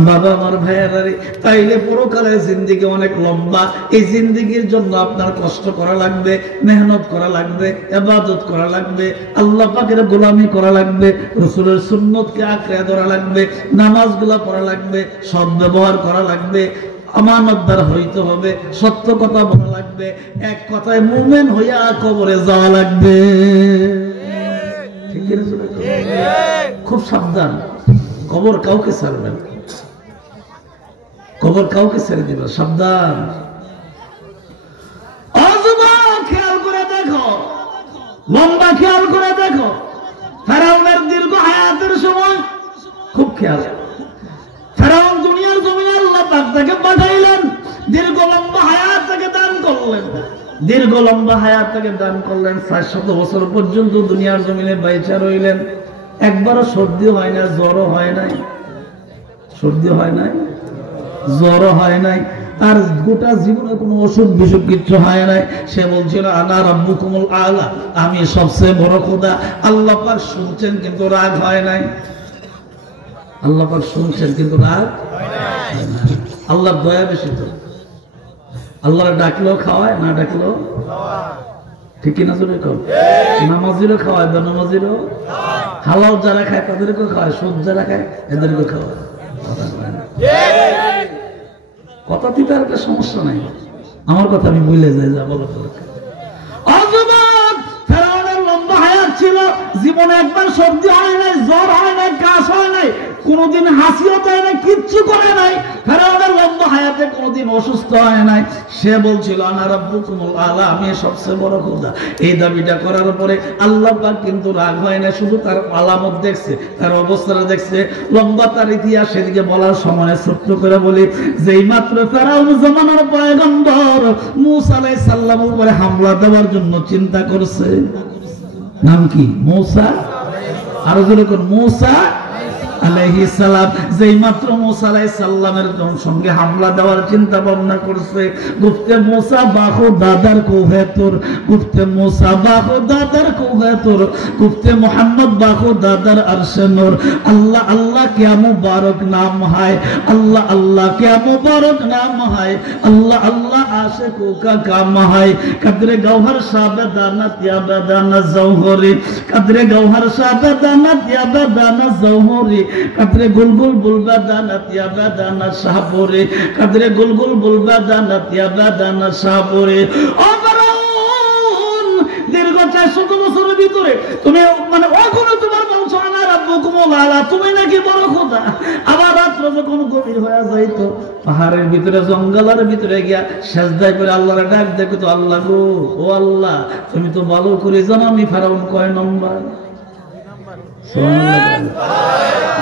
বাবা আমার ভাইয়ারে। তাইলে পরকালে জিন্দেগি অনেক লম্বা, এই জিন্দেগির জন্য আপনার কষ্ট করা লাগবে, মেহনত করা লাগবে, ইবাদত করা লাগবে, আল্লাহ পাকের গোলামি করা লাগবে, রাসূলের সুন্নতকে আঁকড়ে ধরা লাগবে, নামাজগুলো পড়া লাগবে, সৎ ব্যবহার করা লাগবে, আমানতদার হইতে হবে, সত্য কথা বলা লাগবে, এক কথায় মুমিন হইয়া কবরে যাওয়া লাগবে। ঠিক আছে? খুব সাবধান, কবর কাউকে ছাড়বেন, কবর কাউকে ছেড়ে দিবে, সাবধান। খেয়াল করে দেখো, লম্বা খেয়াল করে দেখো, ফেরাউনের দীর্ঘ হায়াতের সময় খুব খেয়াল। ফেরাউন দুনিয়ার জমিনে আল্লাহ পাক তাকে পাঠাইলেন, দীর্ঘ লম্বা হায়াত তাকে দান করলেন, দীর্ঘ লম্বা হায়াত তাকে দান করলেন। 400 বছর পর্যন্ত দুনিয়ার জমিনে বাইচা রইলেন। একবারও সর্দি হয় না, জ্বরও হয় নাই, সর্দি হয় নাই, জ্বর হয় নাই, আর গোটা জীবনে কোনো অসুখ বিসুখ কিচ্ছু হয় নাই। সে বলছিল আনা রাব্বুকুমুল আলা, আমি সবচেয়ে বড় খোদা। আল্লাহ পাক শুনছেন কিন্তু রাগ হয় নাই, আল্লাহ পাক শুনছেন কিন্তু রাগ হয় নাই। আল্লাহর দয়া বেশি তো, আল্লাহর ডাকলেও খাওয়ায়, না ডাকলেও ঠিক কিনা জোরে কর। নামাজিরও খাওয়ায়, বেনামাজিরও, হালাল যারা খায় তাদেরকেও খাওয়ায়, সুদ যারা খায় এদেরকেও খাওয়ায়। কথা দিতে আর একটা সমস্যা নাই, আমার কথা আমি ভুলে যাই, যা বলো। ফেরাউনের লম্বা হায়াত ছিল, জীবনে একবার সর্দি হয় নাই, জ্বর হয় নাই, কাশ হয় নাই, কোনদিন হাসিও দেয় নাই, কিচ্ছু করে নাই। ফেরাউনের লম্বা হায়াতে কোনদিন অসুস্থ হয় নাই। সে বলছিল আনা রাব্বুকুমুল আলা, আমি সবচেয়ে বড় খোদা। এই দাবিটা করার পরে আল্লাহ পাক কিন্তু রাগ হয় না, শুধু তার আলামত দেখছে, তার অবস্থাটা দেখছে। লম্বা তার ইতিহাস সেদিকে বলার সময় ছোট্ট করে বলি, যেই মাত্র ফেরাউন জামানার পয়গম্বর মূসা আলাইহিস সালামের উপরে হামলা দেওয়ার জন্য চিন্তা করছে, নাম কি? মূসা। আরো জোরে কোন? মূসা আলাইহিস সালাম। যেই মাত্র মূসা আলাইহিস সালামের সঙ্গে হামলা দেওয়ার চিন্তা ভাবনা করছে, গুফতে মূসা বাহু দাদার কোহে তোর, গুফতে মূসা বাহু দাদার কোহে তোর, গুফতে মুহাম্মদ বাহু দাদার আরশে নূর। আল্লাহ আল্লাহ क्या मुबारक नाम है, अल्लाह अल्लाह क्या मुबारक नाम है, अल्लाह अल्लाह आशिकों का काम है। कदरे गौहर शाबदानत या बदाना जौहरी, कदरे गौहर शाबदानत या बदाना जौहरी, कदरे गुलगुल बुलबा दानत या बदाना शाहपुरी, कदरे गुलगुल बुलबा दानत या बदाना शाहपुरी। দীর্ঘ 400 বছরের ভিতরে তুমি মানে এখনো তোমার বংশ আনা রাব্বুকুমুল আলা, তুমি নাকি বড় খোদা। আবার রাত্র যখন গভীর হয়ে যাইতো, পাহাড়ের ভিতরে জঙ্গলের ভিতরে গিয়া সেজদায় করে আল্লাহর ডাক দেখো, তো আল্লাহ গো, ও আল্লাহ তুমি তো ভালো করে জানো আমি ফেরাউন কয় নম্বর।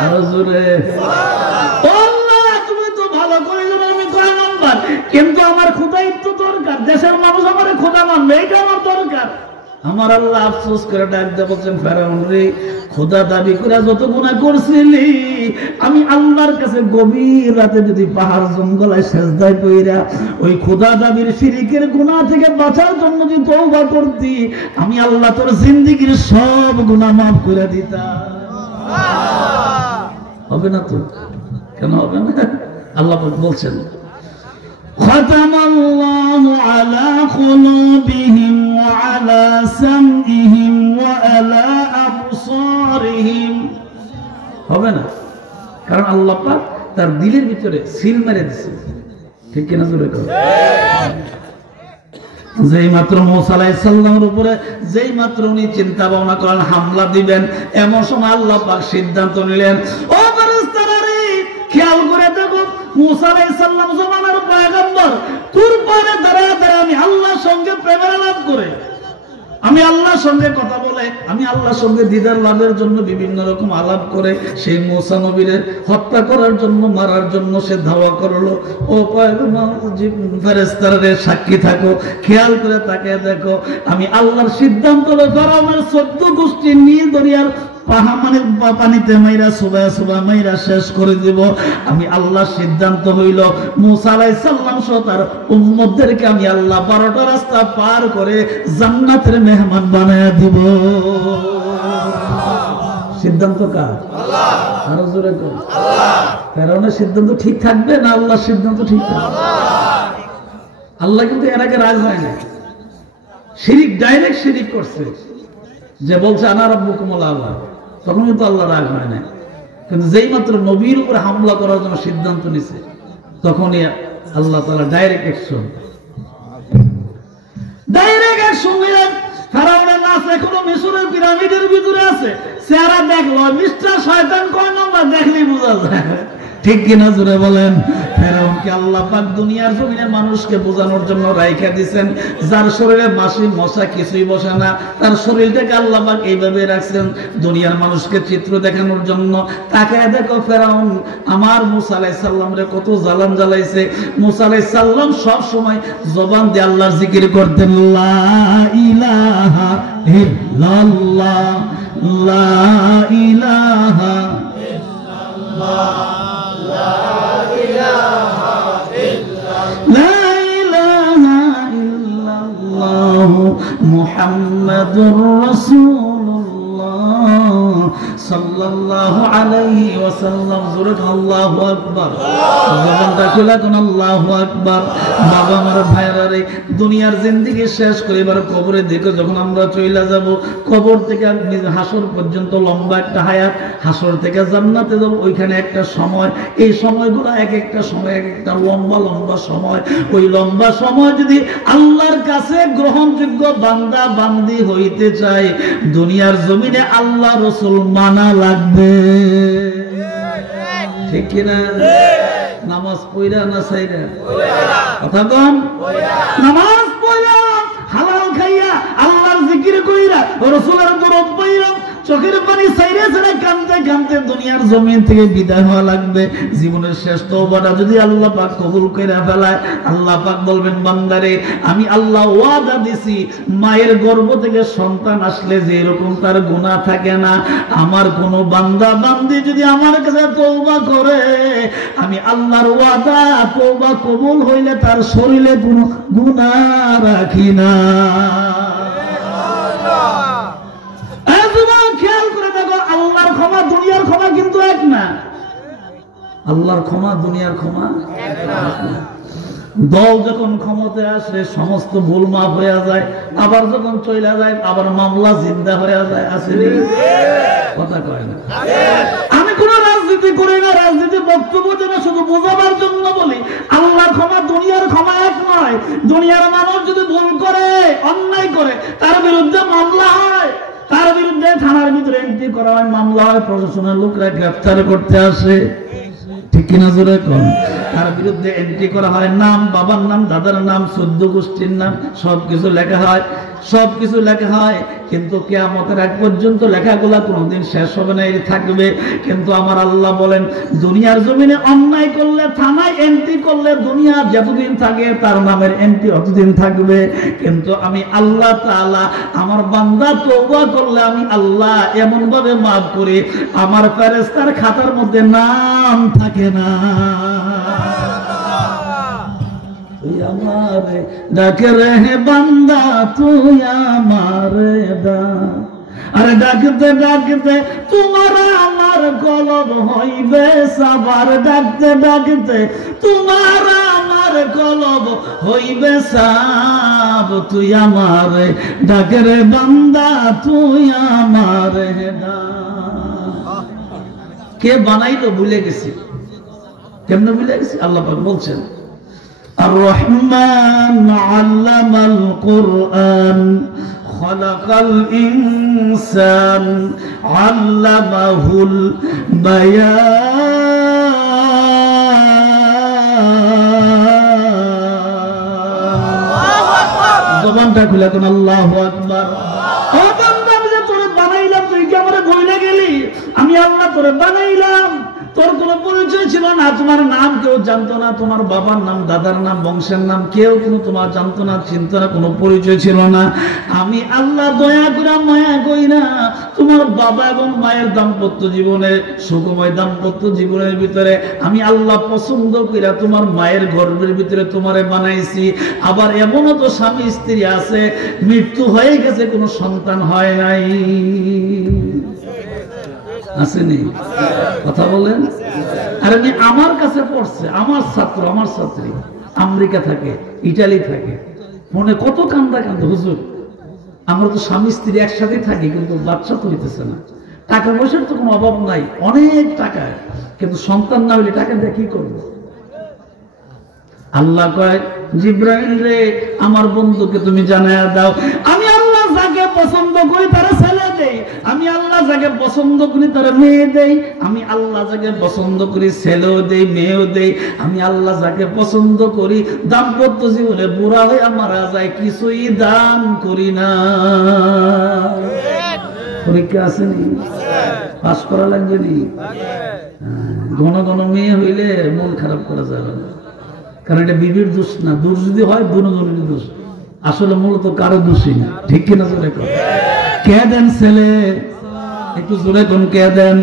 আরো জোরে আল্লাহ তুমি তো ভালো করে জানো আমি কয় নম্বর, কিন্তু আমার খোদাইত্ব দরকার, দেশের মানুষ আমার খোদা মানবে, এটা আমার দরকার। আমার আল্লাহ আফসোস করে ডাক দিয়ে বলছেন, ফেরাউন রে, খোদা দাবি করে যত গুনাহ করছিলি, আমি আল্লাহর কাছে গভীর রাতে যদি পাহাড় জঙ্গলায় সেজদায় কইরা ওই খোদা দাবির শিরকের গুনাহ থেকে বাঁচার জন্য যদি তওবা করতি, আমি আল্লাহ তোর জিন্দেগীর সব গুনাহ মাফ করে দিতাম। হবে না তো? কেন হবে না? আল্লাহ বলছেন ختم الله على قلوبهم وعلى سمعهم وعلى أبصارهم। হবে না? কারণ আল্লাহ পাক তার দিলের ভিতরে সিল মেরে দিয়েছে, ঠিক কিনা জোরে কর। যেই মাত্র মূসা আলাইহিস সালামের উপরে যেই মাত্র উনি চিন্তা ভাবনা করেন হামলা দিবেন, এমন সময় আল্লাহ পাক সিদ্ধান্ত নিলেন, ও ফেরেশতারা রে, খেয়াল করে দেখো, মূসা আলাইহিস সালাম জামানার পয়গম্বর, তুর পারে দাঁড়ায় দাঁড়ায় আমি আল্লাহর সঙ্গে প্রেমের আলাপ করে আমি আল্লাহর সঙ্গে কথা বলে, আমি আল্লাহর সঙ্গে দিদার লাভের জন্য বিভিন্ন রকম আলাপ করে সেই মুসা নবীরে হত্যা করার জন্য, মারার জন্য সে ধাওয়া করলো। ও ফেরেশতারা সাক্ষী থাকো, খেয়াল করে তাকে দেখো, আমি আল্লাহর সিদ্ধান্ত হলো ফেরাউনের 14 গোষ্ঠী নীল দরিয়ার পানিতে মাইরা সুবা মাইরা শেষ করে দিব। আমি আল্লাহর সিদ্ধান্ত হইল মুসা আলাইহিস সালাম সহ তার উম্মতদেরকে আমি আল্লাহ 12টা রাস্তা পার করে জান্নাতের মেহমান বানায় দিব। সিদ্ধান্ত কার? আল্লাহ। আরো জোরে কর আল্লাহ। ফেরাউনের সিদ্ধান্ত ঠিক থাকবে না আল্লাহর সিদ্ধান্ত ঠিক থাকবে? আল্লাহ কিন্তু এর আগে রাগ হয় না, শিরিক ডাইরেক্ট শিরিক করছে, যে বলছে আনা রাব্বুকুমুল আ'লা, তখন কিন্তু আল্লাহ রাগ হয় না। কিন্তু যেই মাত্র নবীর উপরে হামলা করার জন্য সিদ্ধান্ত নিছে, তখনই আল্লাহ তাআলা ডাইরেক্ট অ্যাকশন নিলেন। ফেরাউনের লাশ এখনো মিশরের পিরামিডের ভিতরে আছে। চেহারা দেখলো মিস্টার শয়তান কয় নাম্বার দেখলেই বোঝা যায়, ঠিক কিনা জোরে বলেন? ফেরাউনকে আল্লাহ পাক দুনিয়ার জমিনে মানুষকে বোঝানোর জন্য রাইখা দিয়েছেন, যার শরীরে মাছি মশা কিছুই বসে না, তার শরীরটাকে আল্লাহ পাক এইভাবে রাখছেন দুনিয়ার মানুষকে চিত্র দেখানোর জন্য। তাকে দেখো ফেরাউন আমার মুসা আলাইহিস সালামরে কত জালাম জ্বালাইছে। মুসা আলাইহিস সালাম সব সময় জবান দিয়ে আল্লাহর জিকির করতেন, লা ইলাহা ইল্লাল্লাহ, লা ইলাহা ইল্লাল্লাহ, মুহাম্মাদুর রাসূলুল্লাহ সাল্লাল্লাহু আলাইহি ওয়াসাল্লাম। জোরে আল্লাহু আকবার, জবানটা খুলে কোন আল্লাহু আকবার। বাবা আমার ভাইরা রে, দুনিয়ার জিন্দেগি শেষ করে এবার কবরে দেখো, যখন আমরা চলে যাব, কবর থেকে হাসর পর্যন্ত লম্বা একটা হায়াত, হাসর থেকে জান্নাতে যাব, ওইখানে একটা সময়, এই সময়গুলো এক একটা সময় এক একটা লম্বা লম্বা সময়। ওই লম্বা সময় যদি আল্লাহর কাছে গ্রহণযোগ্য বান্দা বান্দি হইতে চাই, দুনিয়ার জমিনে আল্লাহ রাসূল মানা লাগবে, ঠিক কিনা? নামাজ পড়া না সাইরা? কথা কন। নামাজ পড়া, হালাল খাইয়া, আল্লাহর জিকির কইরা, রাসূলের দরুদ পড়া, চোখের পানি সাইরা সাইরা কাঁদতে কাঁদতে দুনিয়ার জমিন থেকে বিদায় হওয়া লাগবে। জীবনের শেষ তওবাটা যদি আল্লাহ পাক কবুল করে ফেলায়, আল্লাহ পাক বলবেন, বান্দারে আমি আল্লাহ ওয়াদা দিছি, মায়ের গর্ভ থেকে সন্তান আসলে যে এরকম তার গুনাহ থাকে না, আমার কোন বান্দা বান্দি যদি আমার কাছে তওবা করে, আমি আল্লাহর ওয়াদা তওবা কবুল হইলে তার শরীরে কোনো গুনাহ রাখি না। খেয়াল করে দেখো, আল্লাহর ক্ষমা দুনিয়ার ক্ষমা কিন্তু এক না। আল্লাহর ক্ষমা দুনিয়ার ক্ষমা এক না। দল যখন ক্ষমতায় আসে সমস্ত ভুল মাফ হয়ে যায়, আবার যখন চলে যায় আবার মামলা জিন্দা হয়ে যায়। আছে কথা কয় না? আমি কোন রাজনীতি করি না, রাজনীতি বক্তব্য দেবে শুধু বোঝাবার জন্য বলি। আল্লাহর ক্ষমা দুনিয়ার ক্ষমা এক নয়। দুনিয়ার মানুষ যদি ভুল করে, অন্যায় করে, তার বিরুদ্ধে মামলা হয়, তার বিরুদ্ধে থানার ভিতরে এন্ট্রি করা হয়, মামলা হয়, প্রশাসনের লোকরা গ্রেফতার করতে আসে, ঠিক কিনা জোরে কম? তার বিরুদ্ধে এন্ট্রি করা হয়, নাম, বাবার নাম, দাদার নাম, 14 গোষ্ঠীর নাম, সবকিছু লেখা হয়, সবকিছু লেখা হয়। কিন্তু কিয়ামতের আগ পর্যন্ত লেখাগুলা কোনোদিন শেষ হবে না, এই থাকবে। কিন্তু আমার আল্লাহ বলেন, দুনিয়ার জমিনে অন্যায় করলে, থানায় এন্ট্রি করলে, দুনিয়া যতদিন থাকে তার নামের এন্ট্রি অতদিন থাকবে। কিন্তু আমি আল্লাহ তাআলা আমার বান্দা তওবা করলে আমি আল্লাহ এমন ভাবে মাফ করি, আমার ফেরেশতার খাতার মধ্যে নাম থাকে না। আমারে ডাকে রে বান্দা, তুই আমারে ডাক, আরে ডাকতে ডাকতে তোমার আমার কলব হইবে সাবার, ডাকতে ডাকতে তোমার আমার কলব হইবে সাব, তুই আমারে ডাকে রে বান্দা, তুই আমারে ডাক। কে বানাইলো ভুলে গেছি, কেমনে ভুলে গেছি? আল্লাহ পাক বলছেন, الرحمن علم القرآن خلق الإنسان علمه البيان। জবান জবানটা খুলে কোন আল্লাহু আকবার। ও বান্দা, আমি যে তোরে বানাইলাম তুই কি আমারে ভুলে গেলি? আমি আল্লাহ তোরে বানাইলাম, তোর কোনো পরিচয় ছিল না, তোমার নাম কেউ জানতো না, তোমার বাবার নাম দাদার নাম বংশের নাম কেউ কোনো তোমার জানতো না, চিনতো না, কোনো পরিচয় ছিল না। আমি আল্লাহ দয়া করে মায়া করি না, তোমার বাবা এবং মায়ের দাম্পত্য জীবনে, সুখময় দাম্পত্য জীবনের ভিতরে আমি আল্লাহ পছন্দ কইরা তোমার মায়ের গর্ভের ভিতরে তোমারে বানাইছি। আবার এমনও তো স্বামী স্ত্রী আছে মৃত্যু হয়ে গেছে, কোনো সন্তান হয় নাই, আসেনি? কথা বলেন। আর আমি আমার কাছে পড়ছে, আমার ছাত্র, আমার ছাত্রী আমেরিকা থাকে, ইটালি থাকে, মনে কত কান্দা কান্দা, হুজুর আমরা তো স্বামী স্ত্রী একসাথে থাকি কিন্তু বাচ্চা তো হইতেছে না, টাকা পয়সার তো কোনো অভাব নাই, অনেক টাকা, কিন্তু সন্তান না হইলে টাকা দিয়ে কি করবো? আল্লাহ কয়, জিব্রাইল রে আমার বন্ধুকে তুমি জানায়া দাও, আমি আল্লাহ যাকে পছন্দ করি তারা ছেলে দেই, আমি আল্লাহ যাকে পছন্দ করি তারা মেয়ে দেই, আমি আল্লাহ যাকে পছন্দ করি ছেলেও দেই মেয়েও দেই, আমি আল্লাহ যাকে পছন্দ করি দাম্পত্য জীবনে বুড়া হয়ে মারা যায় কিছুই দান করি না। পরীক্ষা আসেনি? পাস করা লাগবে নি? ঘন ঘন মেয়ে হইলে মন খারাপ করা যাবে না, কারণ এটা বিবির দোষ না, দোষ যদি হয় দুজনেরই দোষ, আসলে মূলত কারো দোষই না, ঠিক কিনা? জোরে কোন কে দেন ছেলে? একটু জোরে কোন কে দেন?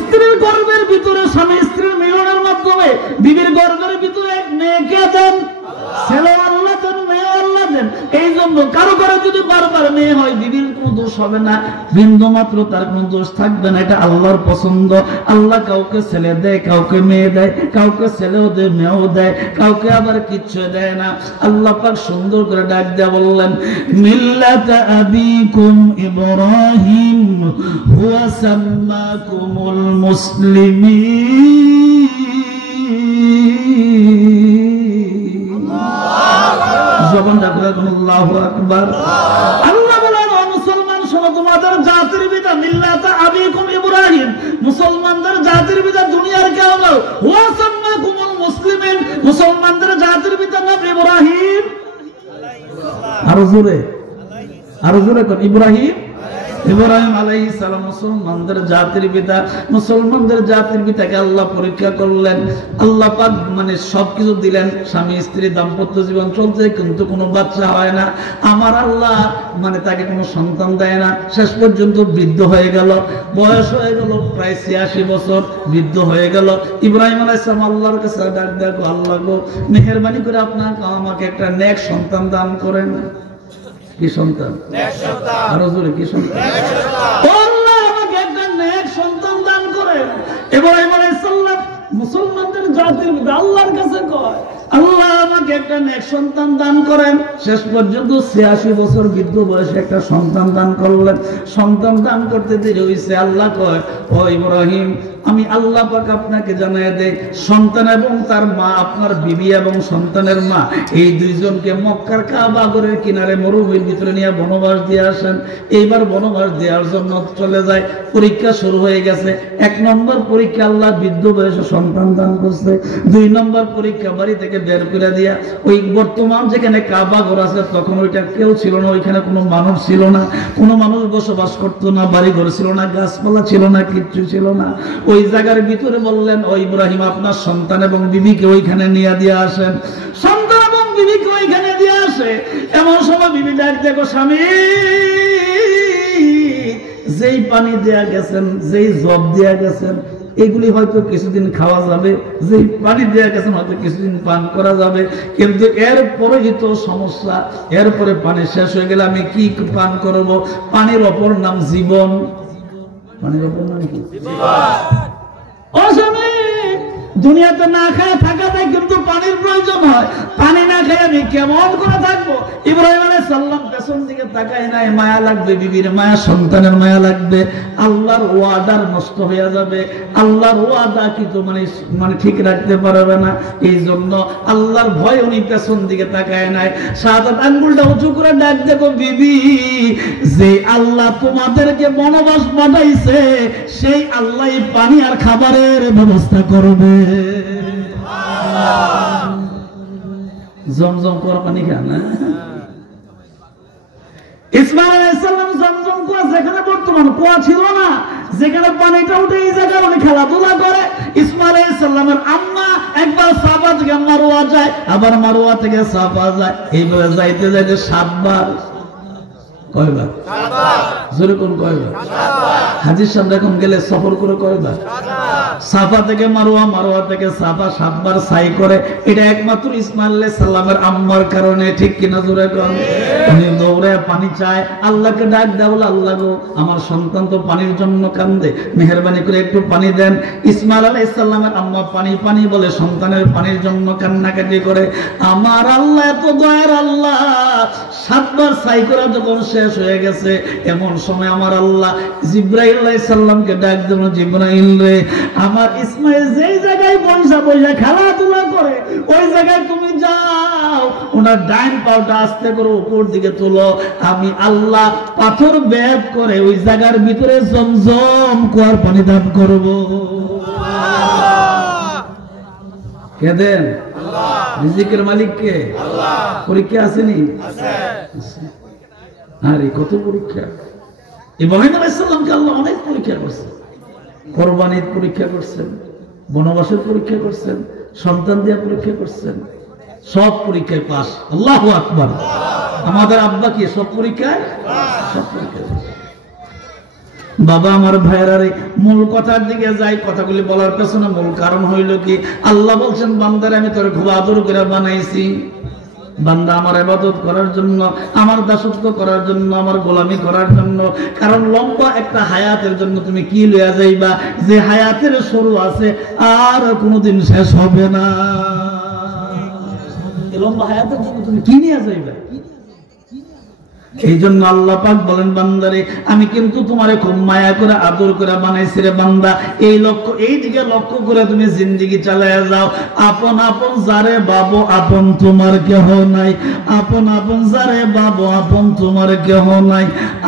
স্ত্রীর গর্ভের ভিতরে স্বামী স্ত্রীর মিলনের মাধ্যমে বিবির গর্ভের ভিতরে মেয়ে কে দেন? ছেলে আল্লাহ দেন, মেয়ে আল্লাহ দেন। এই জন্য কারো কারো যদি বারবার মেয়ে হয় বিবির কোনো দোষ হবে না, বিন্দু মাত্র তার কোনো দোষ থাকবে না, এটা আল্লাহর পছন্দ। আল্লাহ কাউকে ছেলে দেয়, কাউকে মেয়ে দেয়, কাউকে ছেলেও দেয় মেয়েও দেয়, কাউকে আবার কিচ্ছু দেয় না। আল্লাহ পাক সুন্দর করে ডাক দেয়া বললেন, মিল্লাতা আবিকুম ইব্রাহিম হুয়া সাম্মাকুমুল মুসলিমিন। জবানটা খুলে কোন আল্লাহু আকবার। আল্লাহ বলেন, ও মুসলমান শোনো, তোমাদের জাতির পিতা মিল্লাতা আবিকুম ইব্রাহিম, মুসলমানদের জাতির পিতা দুনিয়ার কেউ নয়, ওয়া সাম্মাকুমুল মুসলিমিন, মুসলমানদের জাতির পিতা নাম ইব্রাহিম। আরো জোরে, আরো জোরে কোন ইব্রাহিম। ইব্রাহিম আলাইহিস সালাম মুসলমানদের জাতির পিতা। মুসলমানদের জাতির পিতাকে আল্লাহ পরীক্ষা করলেন, আল্লাহ পাক মানে সবকিছু দিলেন, স্বামী স্ত্রী দাম্পত্য জীবন চলছে কিন্তু কোনো বাচ্চা হয় না। আমার আল্লাহ মানে তাকে কোনো সন্তান দেয় না, শেষ পর্যন্ত বৃদ্ধ হয়ে গেল, বয়স হয়ে গেল প্রায় 86 বছর, বৃদ্ধ হয়ে গেল। ইব্রাহিম আলাইহিস সালাম আল্লাহর কাছে ডাক দেখো, আল্লাহ গো মেহেরবানি করে আপনাকে আমাকে একটা নেক সন্তান দান করেন। কি সন্তান? আরো জোরে, কি সন্তান? আল্লাহ আমাকে একটা নেক সন্তান দান করেন। ইব্রাহিম আলাইহিস সালাম মুসলমানদের জাতির পিতা আল্লাহর কাছে কয়, আল্লাহ আমাকে একটা নেক সন্তান দান করেন। শেষ পর্যন্ত 86 বছর বৃদ্ধ বয়সে একটা সন্তান দান করলেন। সন্তান দান করতে দেরি হয়েছে। আল্লাহ কয়, ও ইব্রাহিম, আমি আল্লাহ পাক আপনাকে জানায় দেই, সন্তান এবং তার মা, আপনার বিবি এবং সন্তানের মা, এই দুইজনকে মক্কার কাবা ঘরের কিনারে মরুভূমির ভিতরে নিয়ে বনবাস দিয়ে আসেন। এইবার বনবাস দেওয়ার জন্য চলে যায়, পরীক্ষা শুরু হয়ে গেছে। 1 নম্বর পরীক্ষা আল্লাহ বৃদ্ধ বয়সে সন্তান দান করছে। 2 নম্বর পরীক্ষা বাড়ি থেকে বের করে দিয়া, ওই বর্তমান যেখানে কাবা ঘর আছে তখন ওইটা কেউ ছিল না, ওইখানে কোনো মানুষ ছিল না, কোনো মানুষ বসবাস করতো না, বাড়ি ঘর ছিল না, গাছপালা ছিল না, কিচ্ছু ছিল না। ওই জায়গার ভিতরে বললেন, ও ইব্রাহিম, আপনার সন্তান এবং বিবিকে ওইখানে নিয়ে দিয়ে আসেন। সন্তান এবং বিবিকে ওইখানে দিয়ে আসে। এমন সময় বিবি ডাক দেখো, স্বামী যেই পানি দেয়া গেছেন, যেই জব দেয়া গেছেন, এগুলি হয়তো কিছুদিন খাওয়া যাবে, যে পানি দেওয়া গেছেন হয়তো কিছুদিন পান করা যাবে, কিন্তু এরপরে তো সমস্যা, এরপরে পানি শেষ হয়ে গেলে আমি কি পান করব? পানির অপর নাম জীবন। পানির অপর নাম কি? দুনিয়াতে না খায় থাকা যায়, কিন্তু পানির প্রয়োজন হয়। পানি না খায় আমি কেমন করে থাকবো? ইব্রাহিম আলাইহিস সালাম পেছন দিকে তাকায় নাই, মায়া লাগবে, বিবির মায়া, সন্তানের মায়া লাগবে। আল্লাহর ওয়াদার নষ্ট হয়ে যাবে, আল্লাহর ওয়াদা কিন্তু মানে ঠিক রাখতে পারবে না। এই জন্য আল্লাহর ভয় উনি পেছন দিকে তাকায় নাই। শাহাদাত আঙ্গুলটা উঁচু করে ডাক দেখো, বিবি, যে আল্লাহ তোমাদেরকে বনবাস পাঠাইছে সেই আল্লাহ পানি আর খাবারের ব্যবস্থা করবে। জমজম করা পানি খান না? ইসমাঈল আলাইহিস সালাম জমজম কুয়া যেখানে বর্তমান কুয়া ছিল না, যেখানে পানিটা উঠে এই জায়গায় উনি খেলাধুলা করে। ইসমাঈল আলাইহিস সালামের আম্মা একবার সাফা থেকে মারওয়া যায়, আবার মারওয়া থেকে সাফা যায়, এইভাবে যাইতে যাইতে 7 বার। কয়বার? 7 বার। জোরে কোন কয়বার? 7 বার। হাজির সাহেব এখন গেলে সফর করে কয়বার? 7 বার। সাফা থেকে মারওয়া, মারওয়া থেকে সাফা 7 বার সাই করে। এটা একমাত্র ইসমাঈল আলাইহিস সালামের আম্মার কারণে, ঠিক কিনা জোরে কোন? উনি দৌড়ে পানি চায়, আল্লাহকে ডাক দেয়, বলে আল্লাহ গো আমার সন্তান তো পানির জন্য কান্দে, মেহেরবানি করে একটু পানি দেন। ইসমাঈল আলাইহিস সালামের আম্মা পানি পানি বলে সন্তানের পানির জন্য কান্নাকাটি করে। আমার আল্লাহ এত দয়ার আল্লাহ, 7 বার সাই করা যখন শেষ হয়ে গেছে, এমন সময় আমার আল্লাহ জিবরাইল আলাইহিস সালামকে ডাক দেন, জিবরাইল রে আমার ইসমাঈল যেই জায়গায় বসা বসা খেলাধুলা করে ওই জায়গায় তুমি যাও, ওনার ডাইন পাওটা আস্তে করে উপর দিকে তুলো, আমি আল্লাহ পাথর বেদ করে ওই জায়গার ভিতরে জমজম কুয়ার পানি দান করব। কে দেন? আল্লাহ। রিজিকের মালিক কে? আল্লাহ। পরীক্ষা আসেনি? আছে। আরে কত পরীক্ষা! ইব্রাহিম আলাইহিস সালামকে আল্লাহ অনেক পরীক্ষা করছেন, কুরবানির পরীক্ষা করছেন, বনবাসের পরীক্ষা করছেন, সন্তান দিয়ে পরীক্ষা করছেন, সব পরীক্ষায় পাস। আল্লাহু আকবার। আমাদের আব্বা কি সব পরীক্ষায়? সব পরীক্ষায়। বাবা আমার ভাইরারে মূল কথার দিকে যাই, কথাগুলি বলার পেছনে মূল কারণ হইল কি, আল্লাহ বলছেন বান্দারে আমি তোর খুব আদর করে বানাইছি, বান্দা আমার ইবাদত করার জন্য, আমার দাসত্ব করার জন্য, আমার গোলামি করার জন্য। কারণ লম্বা একটা হায়াতের জন্য তুমি কি লইয়া যাইবা, যে হায়াতের শুরু আছে আর কোনোদিন শেষ হবে না। লম্বা হায়াতের জন্য তুমি কি নিয়ে যাইবা? এই জন্য আল্লাহ পাক বলেন বান্দারে আমি কিন্তু তোমারে খুব মায়া করে আদর করে বানাইছি রে বান্দা, এই লক্ষ্য এই দিকে লক্ষ্য করে তুমি জিন্দেগি চালায়া যাও। আপন আপন যারে বাবু আপন তোমার কেহ নাই, আপন আপন যারে বাবু আপন তোমার কেহ নাই।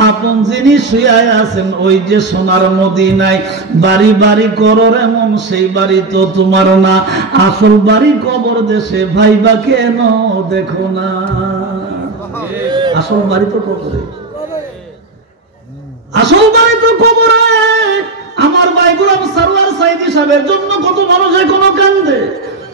আপন যিনি শুয়ায় আছেন ওই যে সোনার মদিনায়, বাড়ি বাড়ি করর এমন সেই বাড়ি তো তোমার না, আসল বাড়ি কবর দেশে ভাইবা কেন দেখো না। আসল বাড়ি তো কবরে, আসল বাড়ি তো কবরে। আমার ভাই গোলাম সরওয়ার সাইদি সাহেবের জন্য কত মানুষ এখনো কান্দে।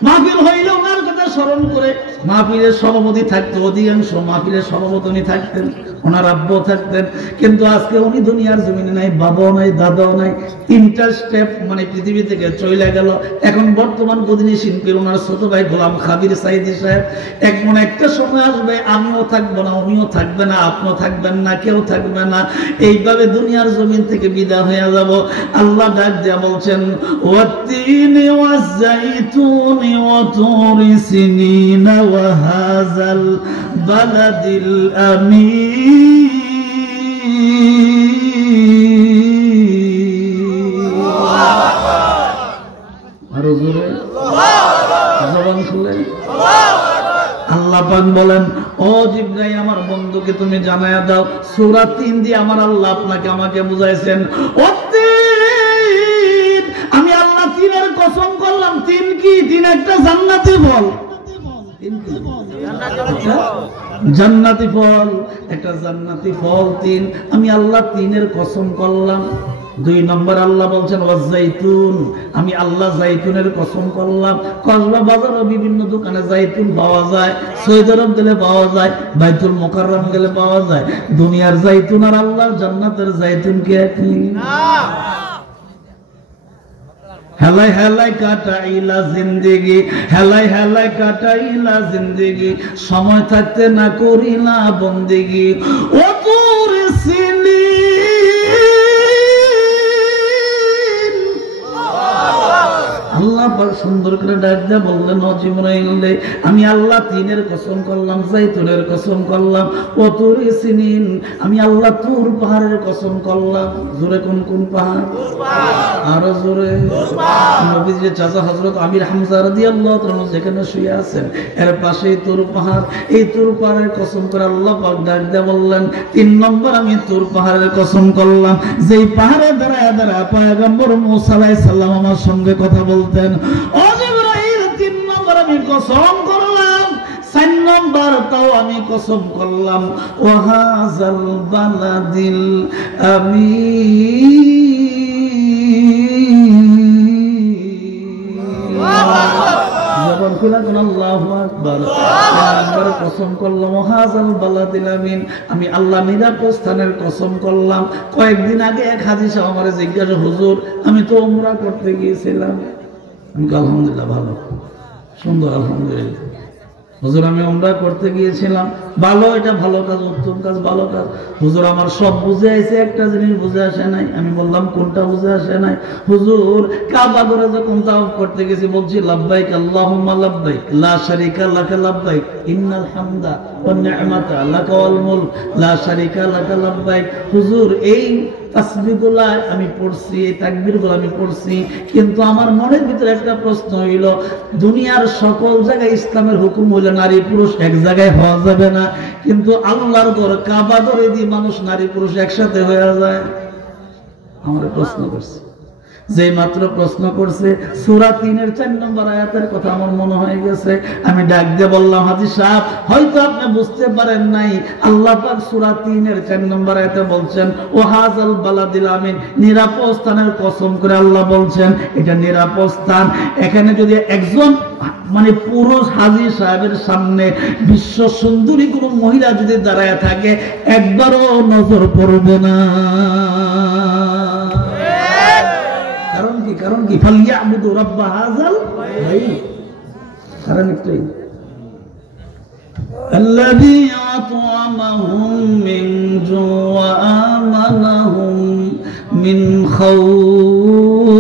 মাহফিল হইলে ওনার কথা স্মরণ করে মাহফিলের সভাপতি থাকতো, অধিকাংশ মাহফিলের সভাপতি থাকতেন, ওনার আব্বাও থাকতেন, কিন্তু আজকে উনি দুনিয়ার জমিনে নাই, বাবাও নাই, দাদাও নাই, 3টা স্টেপ মানে পৃথিবী থেকে চলে গেল। এখন বর্তমান গদিনী শিল্পীর ওনার ছোট ভাই গোলাম খাবির সাইদি সাহেব। এমন একটা সময় আসবে আমিও থাকবো না, উনিও থাকবে না, আপনিও থাকবেন না, কেউ থাকবে না, এইভাবে দুনিয়ার জমিন থেকে বিদায় হয়ে যাব। আল্লাহ ডাক দিয়া বলছেন ওয়াত্তিনি ওয়াজ্জাইতুনি ওয়া তুরি সিনিনা ওয়া হাযাল বালাদিল আমিন। আরো জোরে জবান খুলে আল্লাহ পাক বলেন ও জিবরাইল আমার বন্ধুকে তুমি জানায়া দাও, সূরা 3 দিয়ে আমার আল্লাহ আপনাকে আমাকে বুঝাইছেন আমি আল্লাহ 3-এর কসম করলাম। 3 কি? 3 একটা জান্নাতি ফল, জান্নাতি ফল, একটা জান্নাতি ফল 3। আমি আল্লাহ 3-এর কসম করলাম। 2 নম্বর আল্লাহ বলছেন ওয়াজাইতুন, আমি আল্লাহ জাইতুনের কসম করলাম। কসবা বাজারে বিভিন্ন দোকানে জাইতুন পাওয়া যায়, সৌদি আরব গেলে পাওয়া যায়, বাইতুল মুকাররম গেলে পাওয়া যায়। দুনিয়ার জাইতুন আর আল্লাহর জান্নাতের জাইতুন কি একই? না। হেলাই হেলাই কাটাইলা জিন্দেগি, হেলাই হেলাই কাটাইলা জিন্দেগি, সময় থাকতে না করিলা বন্দেগি। ও তোর সিনি আল্লাহ সুন্দর করে ডাক দিয়ে বললেন ও জিবরাইল আমি আল্লাহ 3-এর কসম করলাম, জাইতুনের কসম করলাম, ও তুর সিনিন আমি আল্লাহ তুর পাহাড়ের কসম করলাম। জোরে কোন কোন পাহাড়? আরো জোরে। নবীজির চাচা হযরত আমির হামজা রাদিয়াল্লাহু তাআলা যেখানে শুয়ে আছেন এর পাশেই তুর পাহাড়। এই তুর পাহাড়ের কসম করে আল্লাহ পাক ডাক দিয়ে বললেন 3 নম্বর আমি তুর পাহাড়ের কসম করলাম, যেই পাহাড়ে দাঁড়ায় দাঁড়ায় পয়গম্বর মূসা আলাইহিস সালাম আমার সঙ্গে কথা বলতেন। ও জিবরাইল 3 নম্বর আমি কসম করলাম 4 নম্বর তাও আমি কসম করলাম ওয়াহাজাল বালাদিল আমিন জবান খুলে বলেন আল্লাহু আকবার আল্লাহর কসম করলাম ওয়াহাজাল বালাদিল আমিন আমি আল্লাহ নিরাপদ স্থানের কসম করলাম কয়েকদিন আগে এক হাজী সাহেব আমারে জিজ্ঞাসা হুজুর আমি তো উমরা করতে গিয়েছিলাম আমি আলহামদুলিল্লাহ ভালো সুন্দর আলহামদুলিল্লাহ হুজুর আমি উমরা করতে গিয়েছিলাম ভালো এটা ভালো কাজ উত্তম কাজ ভালো কাজ হুজুর আমার সব বুঝে আসে একটা জিনিস বুঝে আসে নাই আমি বললাম কোনটা বুঝে আসে নাই হুজুর কাবা ঘরে যখন তাওয়াফ করতে গেছি বলছি লাব্বাইক আল্লাহুম্মা লাব্বাইক লা শারিকা লাকা লাব্বাইক ইন্নাল হামদা ওয়ান নি'মাতা লাকা ওয়াল মুলক লা শারিকা লাকা লাব্বাইক হুজুর এই তাসবিহগুলো আমি পড়ছি এই তাকবীরগুলো আমি পড়ছি কিন্তু আমার মনের ভিতরে একটা প্রশ্ন হইল দুনিয়ার সকল জায়গায় ইসলামের হুকুম হইল নারী পুরুষ এক জায়গায় হওয়া যাবে না কিন্তু আল্লাহর ঘর কাবা ঘরে দিয়ে মানুষ নারী পুরুষ একসাথে হয়ে যায় আমার প্রশ্ন করছে যে মাত্র প্রশ্ন করছে সূরা 3-এর 4 নম্বর আয়াতের কথা আমার মনে হয়ে গেছে আমি ডাক দিয়ে বললাম হাজী সাহেব হয়তো আপনি বুঝতে পারেন নাই আল্লাহ পাক সূরা 3-এর 4 নম্বর আয়াতে বলছেন ওয়াহাজাল বালাদিল আমিন নিরাপদ স্থানের কসম করে আল্লাহ বলছেন এটা নিরাপদ স্থান এখানে যদি একজন মানে পুরুষ হাজী সাহেবের সামনে বিশ্ব সুন্দরী কোনো মহিলা যদি দাঁড়ায় থাকে একবারও নজর পড়বে না কারণ কি ফালিয়াবুদু রাব্বা হাযাল বাইত কারণ একটাই আল্লাযী আত'আমাহুম মিন জু' ওয়া আমানাহুম মিন খাউফ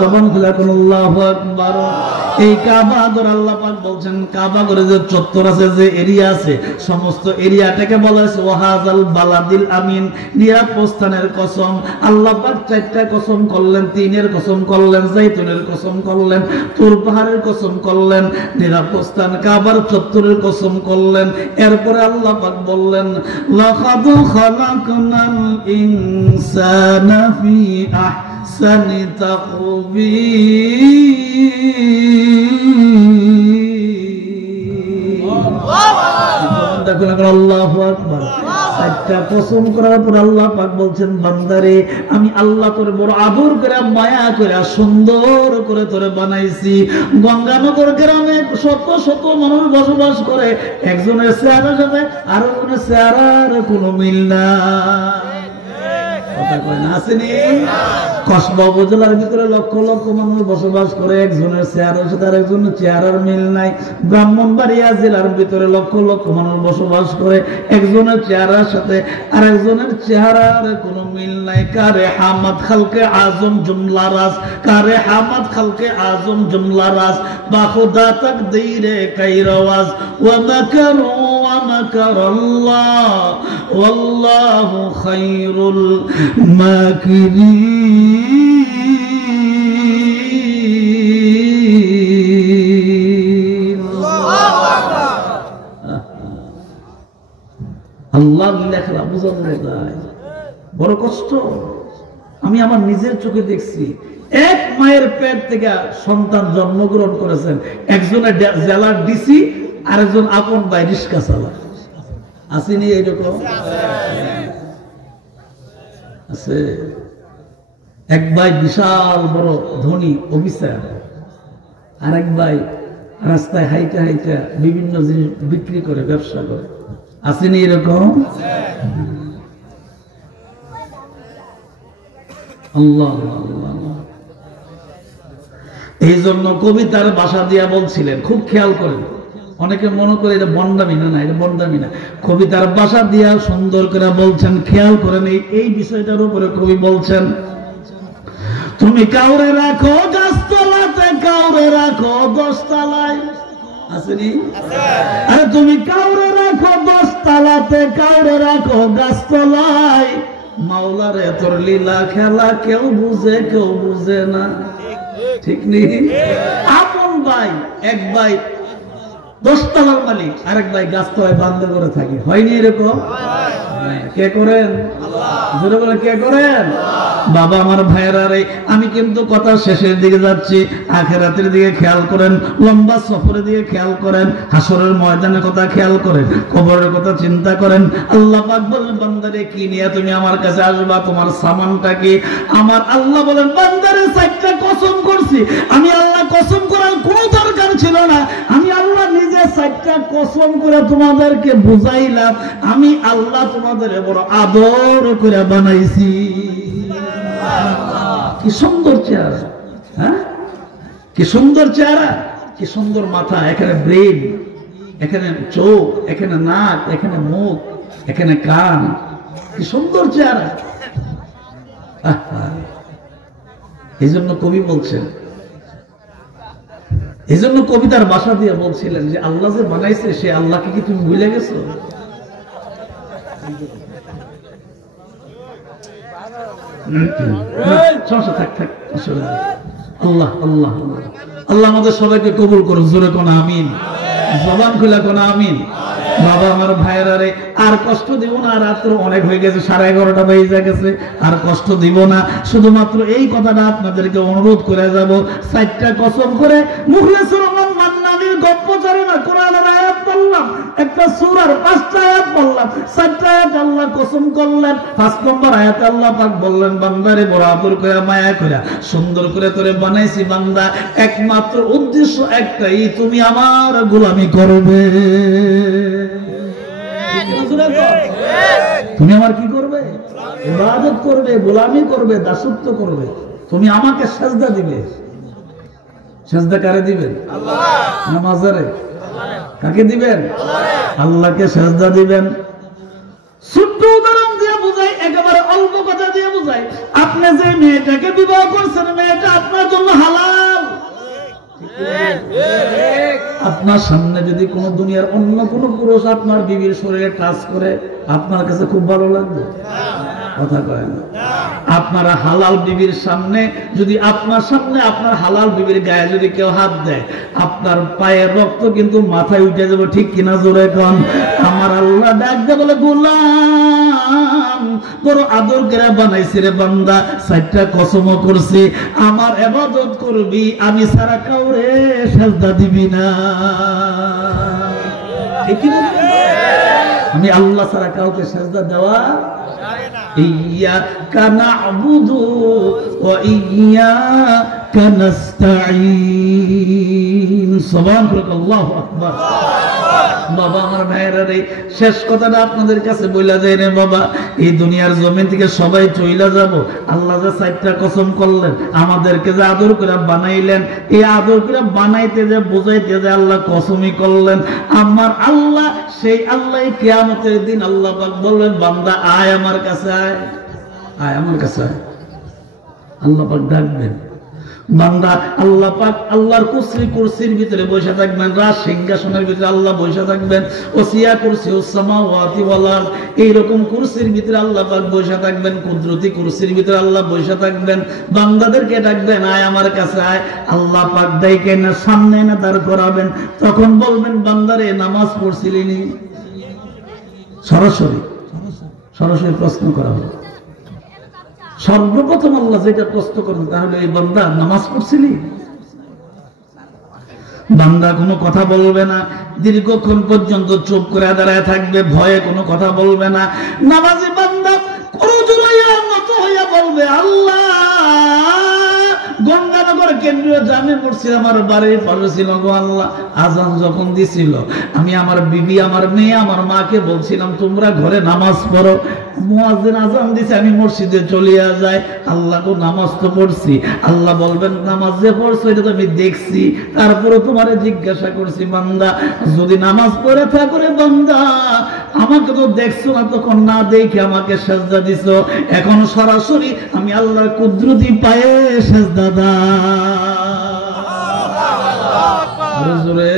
জবান খুলে কোন আল্লাহু আকবার এই কাবা ঘর আল্লাহ পাক বলছেন কাবা ঘরে যে চত্বর আছে যে এরিয়া আছে সমস্ত এরিয়াটাকে বলা হয়েছে ওয়াহাজাল বালাদিল আমিন নিরাপদ স্থানের কসম আল্লাহ পাক 4টা কসম করলেন 3-এর কসম করলেন জাইতুনের কসম করলেন তুর পাহাড়ের কসম করলেন নিরাপদ স্থান কাবার চত্বরের কসম করলেন এরপরে আল্লাহ পাক বললেন লাকাদ খালাকনাল ইনসানা ফি আহসানি তাকবীর আল্লাহু আকবার 4টা কসম করার পর আল্লাহ পাক বলছেন বান্দারে আমি আল্লাহ তোরে বড় আদর করে মায়া করে সুন্দর করে তোরে বানাইছি গঙ্গানগর গ্রামে শত শত মানুষ বসবাস করে একজনের চেহারার সাথে আরেকজনের চেহারার কোনো মিল নাই কথা কয় না আসেনি কসবা উপজেলার ভিতরে লক্ষ লক্ষ মানুষ বসবাস করে একজনের চেহারার সাথে আরেকজনের চেহারার মিল নাই ব্রাহ্মণবাড়িয়া জেলার ভিতরে লক্ষ লক্ষ মানুষ বসবাস করে একজনের চেহারার সাথে আরেকজনের চেহারার কোনো মিল নাই কারে হামাদ খালকে আজম জুমলা রাজ কারে হামাদ খালকে আজম জুমলা রাজ বাখুদা তাকদীরে কাইরওয়াজ ওয়া মাকারু ওয়া মাকারাল্লাহ ওয়াল্লাহু খায়রুল মাকিরিন আল্লাহ লেখা বুঝা যায় বড় কষ্ট আমি আমার নিজের চোখে দেখছি এক মায়ের পেট থেকে সন্তান জন্মগ্রহণ করেছেন একজনের জেলার ডিসি আরেকজন আপন ভাই রিস্কা চালা আসেনি এইরকম আছে এক ভাই বিশাল বড় ধনী অফিসার আর এক ভাই রাস্তায় হাইটা হাইটা বিভিন্ন জিনিস বিক্রি করে ব্যবসা করে আসেনি এরকম আল্লাহ আল্লাহ এই জন্য কবিতার ভাষা দিয়া বলছিলেন খুব খেয়াল করেন অনেকে মনে করে এটা বন্ডামি না এটা বন্ডামি না কবিতার ভাষা দিয়া সুন্দর করে বলছেন খেয়াল করেন এই বিষয়টার উপরে কবি বলছেন তুমি কাউরে রাখো গাছতলাতে কাউরে রাখো 10 তলায় আসেনি আরে তুমি কাউরে রাখো 10 তলাতে কাউরে রাখো গাছতলায় মাওলারে তোর লীলা খেলা কেউ বুঝে না ঠিক নেই আপন ভাই এক ভাই 10 তলার মালিক আরেক ভাই গাছতলায় বান্ধ করে থাকে হয়নি এরকম কে করেন আল্লাহ জোরে বলে কে করেন বাবা আমার ভাইয়েরা রে, আমি কিন্তু কথা শেষের দিকে যাচ্ছি, আখিরাতের দিকে খেয়াল করেন, লম্বা সফরের দিকে খেয়াল করেন, হাসরের ময়দানের কথা খেয়াল করেন, কবরের কথা চিন্তা করেন। আল্লাহ পাক বলেন বান্দারে কি নিয়ে তুমি আমার কাছে আসবা, তোমার সামানটা কি? আমার আল্লাহ বলেন বান্দারে চারটা কসম করছি, আমি আল্লাহ কসম করার কোনো দরকার ছিল না, আমি আল্লাহ নিজে চারটা কসম করে তোমাদেরকে বুঝাইলাম, আমি আল্লাহ তোমাদের বড় আদর করে বানাইছি। কি সুন্দর চেহারা, হ্যাঁ কি সুন্দর চেহারা, কি সুন্দর মাথা, এখানে ব্রেন, এখানে চোখ, এখানে নাক, এখানে মুখ, এখানে কান, কি সুন্দর চেহারা। এই জন্য কবি বলছেন, এই জন্য কবিতার ভাষা দিয়ে বলছিলেন যে আল্লাহ যে বানাইছে সে আল্লাহকে কি তুমি ভুলে গেছো? আল্লাহ আল্লাহ আল্লাহ আমাদের সবাইকে কবুল করুন, জোরে কোন আমিন, জবান খুলে কোন আমিন। বাবা আমার ভাইয়েরা রে, আর কষ্ট দিব না, রাত্র অনেক হয়ে গেছে, 11:30 বেজে গেছে, আর কষ্ট দিব না। শুধুমাত্র এই কথাটা আপনাদেরকে অনুরোধ করে যাব, 4টা কসম করে মুখলেসুর রহমান মান্নানির গপ্প চলে না, কোরআনের আয়াত পড়লাম, একটা সূরার 5টা আয়াত পড়লাম, 4টা আয়াত আল্লাহ কসম করলেন। 5 নম্বর আয়াতে আল্লাহ পাক বললেন বান্দারে বড় আদর করে মায়া করে সুন্দর করে তোরে বানাইছি বান্দা, একমাত্র উদ্দেশ্য একটাই, তুমি আমার গোলামি করবে। তুমি আমার কি করবে? ইবাদত করবে, গোলামি করবে, দাসত্ব করবে। তুমি আমাকে সেজদা দিবে। সেজদা কারে দিবেন? নামাজে। কাকে দিবেন? আল্লাহকে সেজদা দিবেন। ছোট্ট উদাহরণ দিয়ে বুঝাই, একেবারে অল্প কথা দিয়ে বুঝাই। আপনি যে মেয়েটাকে বিবাহ করছেন, মেয়েটা আপনার জন্য হালাল। আপনার সামনে যদি কোন দুনিয়ার অন্য কোন পুরুষ আপনার বিবির শরীরে টাচ করে, আপনার কাছে খুব ভালো লাগবে? কথা কয় না। আপনারা হালাল বিবির সামনে যদি আপনার সামনে আপনার হালাল বিবির গায়ে যদি কেউ হাত দেয়, আপনার পায়ের রক্ত কিন্তু মাথায় উঠে যাবে, ঠিক কিনা জোরে কোন? আমার আল্লাহ ডাক দিয়ে বলে গোলাম বড় আদর করে বানাইছি রে বান্দা, 4টা কসম করছি, আমার ইবাদত করবি, আমি ছাড়া কাউরে সেজদা দিবি না। ঠিক না? আমি আল্লাহ ছাড়া কাউকে সেজদা দেওয়া ইয়্যাকা না'বুদু ওয়া ইয়্যাকা নাস্তাঈন। সুবহানাল্লাহ, আল্লাহু আকবার। বাবা আমার ভাইয়েরা রে, শেষ কথাটা আপনাদের কাছে বইলা যায় রে বাবা, এই দুনিয়ার জমিন থেকে সবাই চইলা যাব। আল্লাহ যে 4টা কসম করলেন, আমাদেরকে যে আদর করে বানাইলেন, এই আদর করে বানাইতে যে বুঝাইতে যে আল্লাহ কসমই করলেন, আমার আল্লাহ সেই আল্লাহ কিয়ামতের দিন আল্লাহ পাক বলবেন বান্দা আয় আমার কাছে, আয় আয় আমার কাছে আয়। আল্লাহ পাক ডাকবেন বান্দা, আল্লাহ পাক আল্লাহর কুরসির ভিতরে বসে থাকবেন, রাজ সিংহাসনের ভিতরে আল্লাহ বসে থাকবেন, ওসিয়া কুরসি ওয়াসসামাওয়াতি ওয়াল আরদ, এইরকম কুরসির ভিতরে আল্লাহ পাক বসে থাকবেন, কুদরতি কুরসির ভিতরে আল্লাহ বসে থাকবেন। বান্দাদেরকে ডাকবেন আয় আমার কাছে আয়। আল্লাহ পাক ডাইকে না সামনে না দাঁড় করাবেন, তখন বলবেন বান্দারে নামাজ পড়ছিলি নি? সরাসরি প্রশ্ন করা হবে। সর্বপ্রথম আল্লাহ যেটা প্রশ্ন করেন, তাহলে এই বান্দা নামাজ পড়ছিলি? বান্দা কোনো কথা বলবে না, দীর্ঘক্ষণ পর্যন্ত চুপ করে দাঁড়ায় থাকবে, ভয়ে কোনো কথা বলবে না। নামাজি বান্দা করজোড়ে নত হইয়া বলবে আল্লাহ, গঙ্গানগর কেন্দ্রীয় জামে মসজিদ আমার বাড়ির পাশে ছিল গো আল্লাহ, আজান যখন দিছিল আমি আমার বিবি, আমার মেয়ে, আমার মাকে বলছিলাম তোমরা ঘরে নামাজ পড়ো। মুয়াজ্জিন আজান দিছে, আমি মসজিদে চলিয়া যাই। আল্লাহ গো নামাজ তো পড়ছি। আল্লাহ বলবেন নামাজ যে পড়ছো এটা তো আমি দেখছি, তারপরে তোমারে জিজ্ঞাসা করছি বান্দা, যদি নামাজ পড়ে থাকো রে বান্দা, আমাকে তো দেখছো না, তখন না দেখে আমাকে সেজদা দিছো, এখন সরাসরি আমি আল্লাহর কুদরতি পায়ে সেজদা জোরে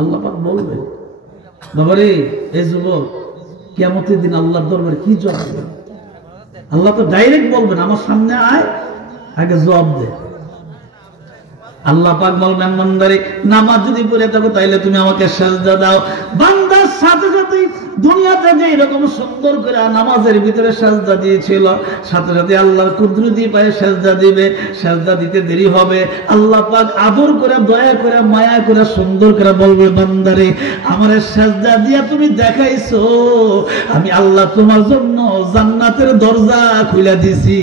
আল্লাহ পাক বলবে বাবারে এই যুবক, কিয়ামতের দিন আল্লাহর দরবারে কি জবাব দেবে? আল্লাহ তো ডাইরেক্ট বলবেন আমার সামনে আয়, আগে জবাব দে। আল্লাহ পাক বলবেন বান্দারে নামাজ যদি পড়ে থাকো তাইলে তুমি আমাকে সেজদা দাও। বান্দা জন্মের সাথে সাথে দুনিয়াতে যে এরকম সুন্দর করে নামাজের ভিতরে সেজদা দিয়েছিল, সাথে সাথে আল্লাহর কুদরতি পায়ে সেজদা দিবে, সেজদা দিতে দেরি হবে, আল্লাহ পাক আদর করে দয়া করে মায়া করে সুন্দর করে বলবে, বান্দারে আমার সেজদা দিয়া তুমি দেখাইছো, আমি আল্লাহ তোমার জন্য জান্নাতের দরজা খুলে দিছি।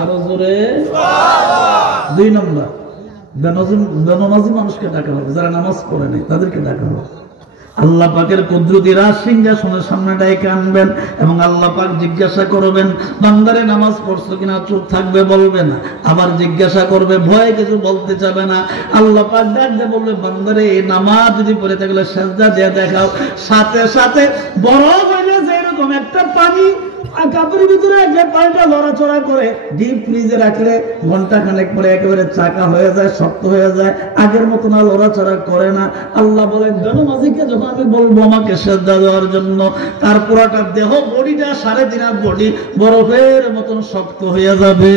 আরো জোরে দুই নম্বর, বেনামাজি মানুষকে ডাকা হবে, যারা নামাজ পড়ে নাই তাদেরকে ডাকা হবে। আল্লাহ পাকের কুদরতি রাজ সিংহাসনের সামনে ডাইকে আনবেন এবং আল্লাহ পাক জিজ্ঞাসা করবেন, বান্দারে নামাজ পড়ছো কিনা? চুপ থাকবে, বলবে না। আবার জিজ্ঞাসা করবে, ভয়ে কিছু বলতে চাবে না। আল্লাহ পাক ডাকতে বলবে, বান্দারে নামাজ যদি পড়ে থাকলে সেজদা দিয়ে দেখাও। সাথে সাথে বরফ হয়ে যে এরকম একটা পানি কাপড়ের ভিতরে একটা পানিটা লড়াচড়া করে, ডিপ ফ্রিজে রাখলে ঘন্টা খানেক পরে একেবারে চাকা হয়ে যায়, শক্ত হয়ে যায়, আগের মতো না লড়াচড়া করে না। আল্লাহ বলেন, বেনামাজিকে যখন আমি বলবো আমাকে সেজদা দেওয়ার জন্য, তার পুরোটা দেহ বডিটা 3.5 হাত বডি বরফের মতন শক্ত হয়ে যাবে,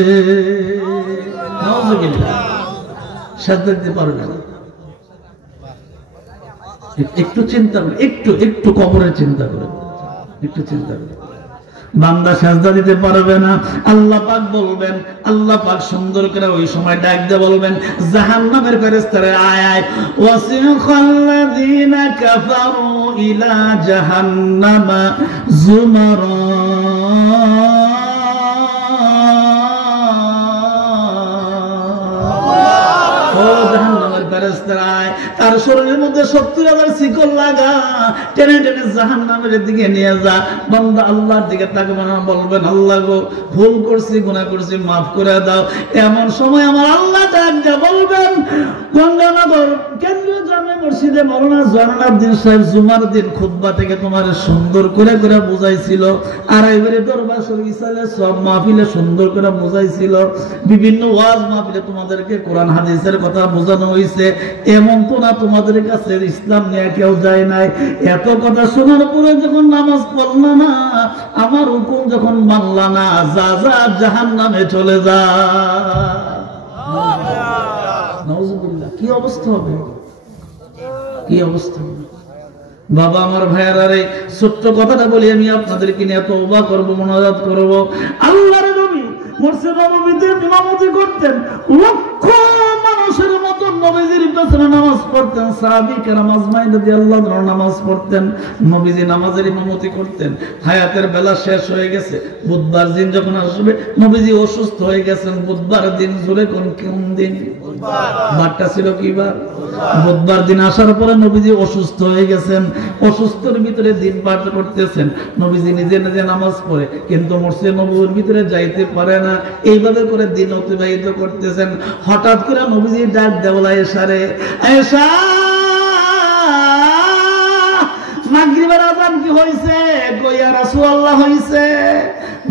সেজদা দিতে পারবে না। একটু চিন্তা করে, একটু কবরের চিন্তা করে, একটু চিন্তা করে। বান্দা সেজদা দিতে পারবে না। আল্লাহ পাক বলবেন, আল্লাহ পাক সুন্দর করে ওই সময় ডাক দিয়ে বলবেন, জাহান্নামের ফেরেশতারা আয় আয়, ওয়াসিখাল্লাযীনা কাফারু ইলা জাহান্নামা যুমারা, ও জাহান্নামের ফেরেশতারা তার শরীরের মধ্যে 70,000 শিকল লাগা, টেনে টেনে জাহান্নামের দিকে নিয়ে যা। বান্দা আল্লাহর দিকে তাকাবে না, বলবেন, আল্লাহ গো ভুল করছি, গুনাহ করছি, মাফ করে দাও। এমন সময় আমার আল্লাহ ডাক দিয়ে বলবেন, গঙ্গানগর কেন্দ্রীয় জামে মসজিদে মাওলানা জয়নুলাবদিন সাহেব জুমার দিন খুতবা থেকে তোমার সুন্দর করে করে বুঝাইছিল, আর এবারে দরবার শরীফ সালে সব মাহফিলে সুন্দর করে বুঝাইছিল, বিভিন্ন ওয়াজ মাহফিলে তোমাদেরকে কোরআন হাদিসের কথা বোঝানো হয়েছে। এমন তো না তোমাদের কাছে ইসলাম নিয়ে কেউ যায় নাই। এত কথা শোনার পরে যখন নামাজ পড়লা না, আমার হুকুম যখন মানলা না, যা যা জাহান্নামে চলে যা। নাউজুবিল্লাহ, কি অবস্থা হবে, কি অবস্থা হবে। বাবা আমার ভাইয়ারা রে, ছোট্ট কথাটা বলি আমি আপনাদেরকে নিয়ে তওবা করব, মুনাজাত করব। আল্লাহর নবী মসজিদে নববীতে ইমামতি করতেন, লক্ষ মানুষের মতো নবীজির পেছনে নামাজ পড়তেন, সাহাবী কেরাম আজমাইন রাদিয়াল্লাহু আনহু নামাজ পড়তেন, নবীজি নামাজের ইমামতি করতেন। হায়াতের বেলা শেষ হয়ে গেছে, বুধবার দিন যখন আসবে, নবীজি অসুস্থ হয়ে গেছেন। বুধবার দিন জুড়ে কোন দিন? বারটা ছিল কি বার? বুধবার দিন আসার পরে নবীজি অসুস্থ হয়ে গেছেন। অসুস্থের ভিতরে দিন পার করতেছেন, নবীজি নিজে নিজে নামাজ পড়ে, কিন্তু মসজিদে নববীর ভিতরে যাইতে পারে না। এইভাবে করে দিন অতিবাহিত করতেছেন। হঠাৎ করে নবীজি ডাক দেওয়া, এসারে আয়েশা, মাগরিবের আযান কি হইছে? কই ইয়া রাসূলুল্লাহ হইছে।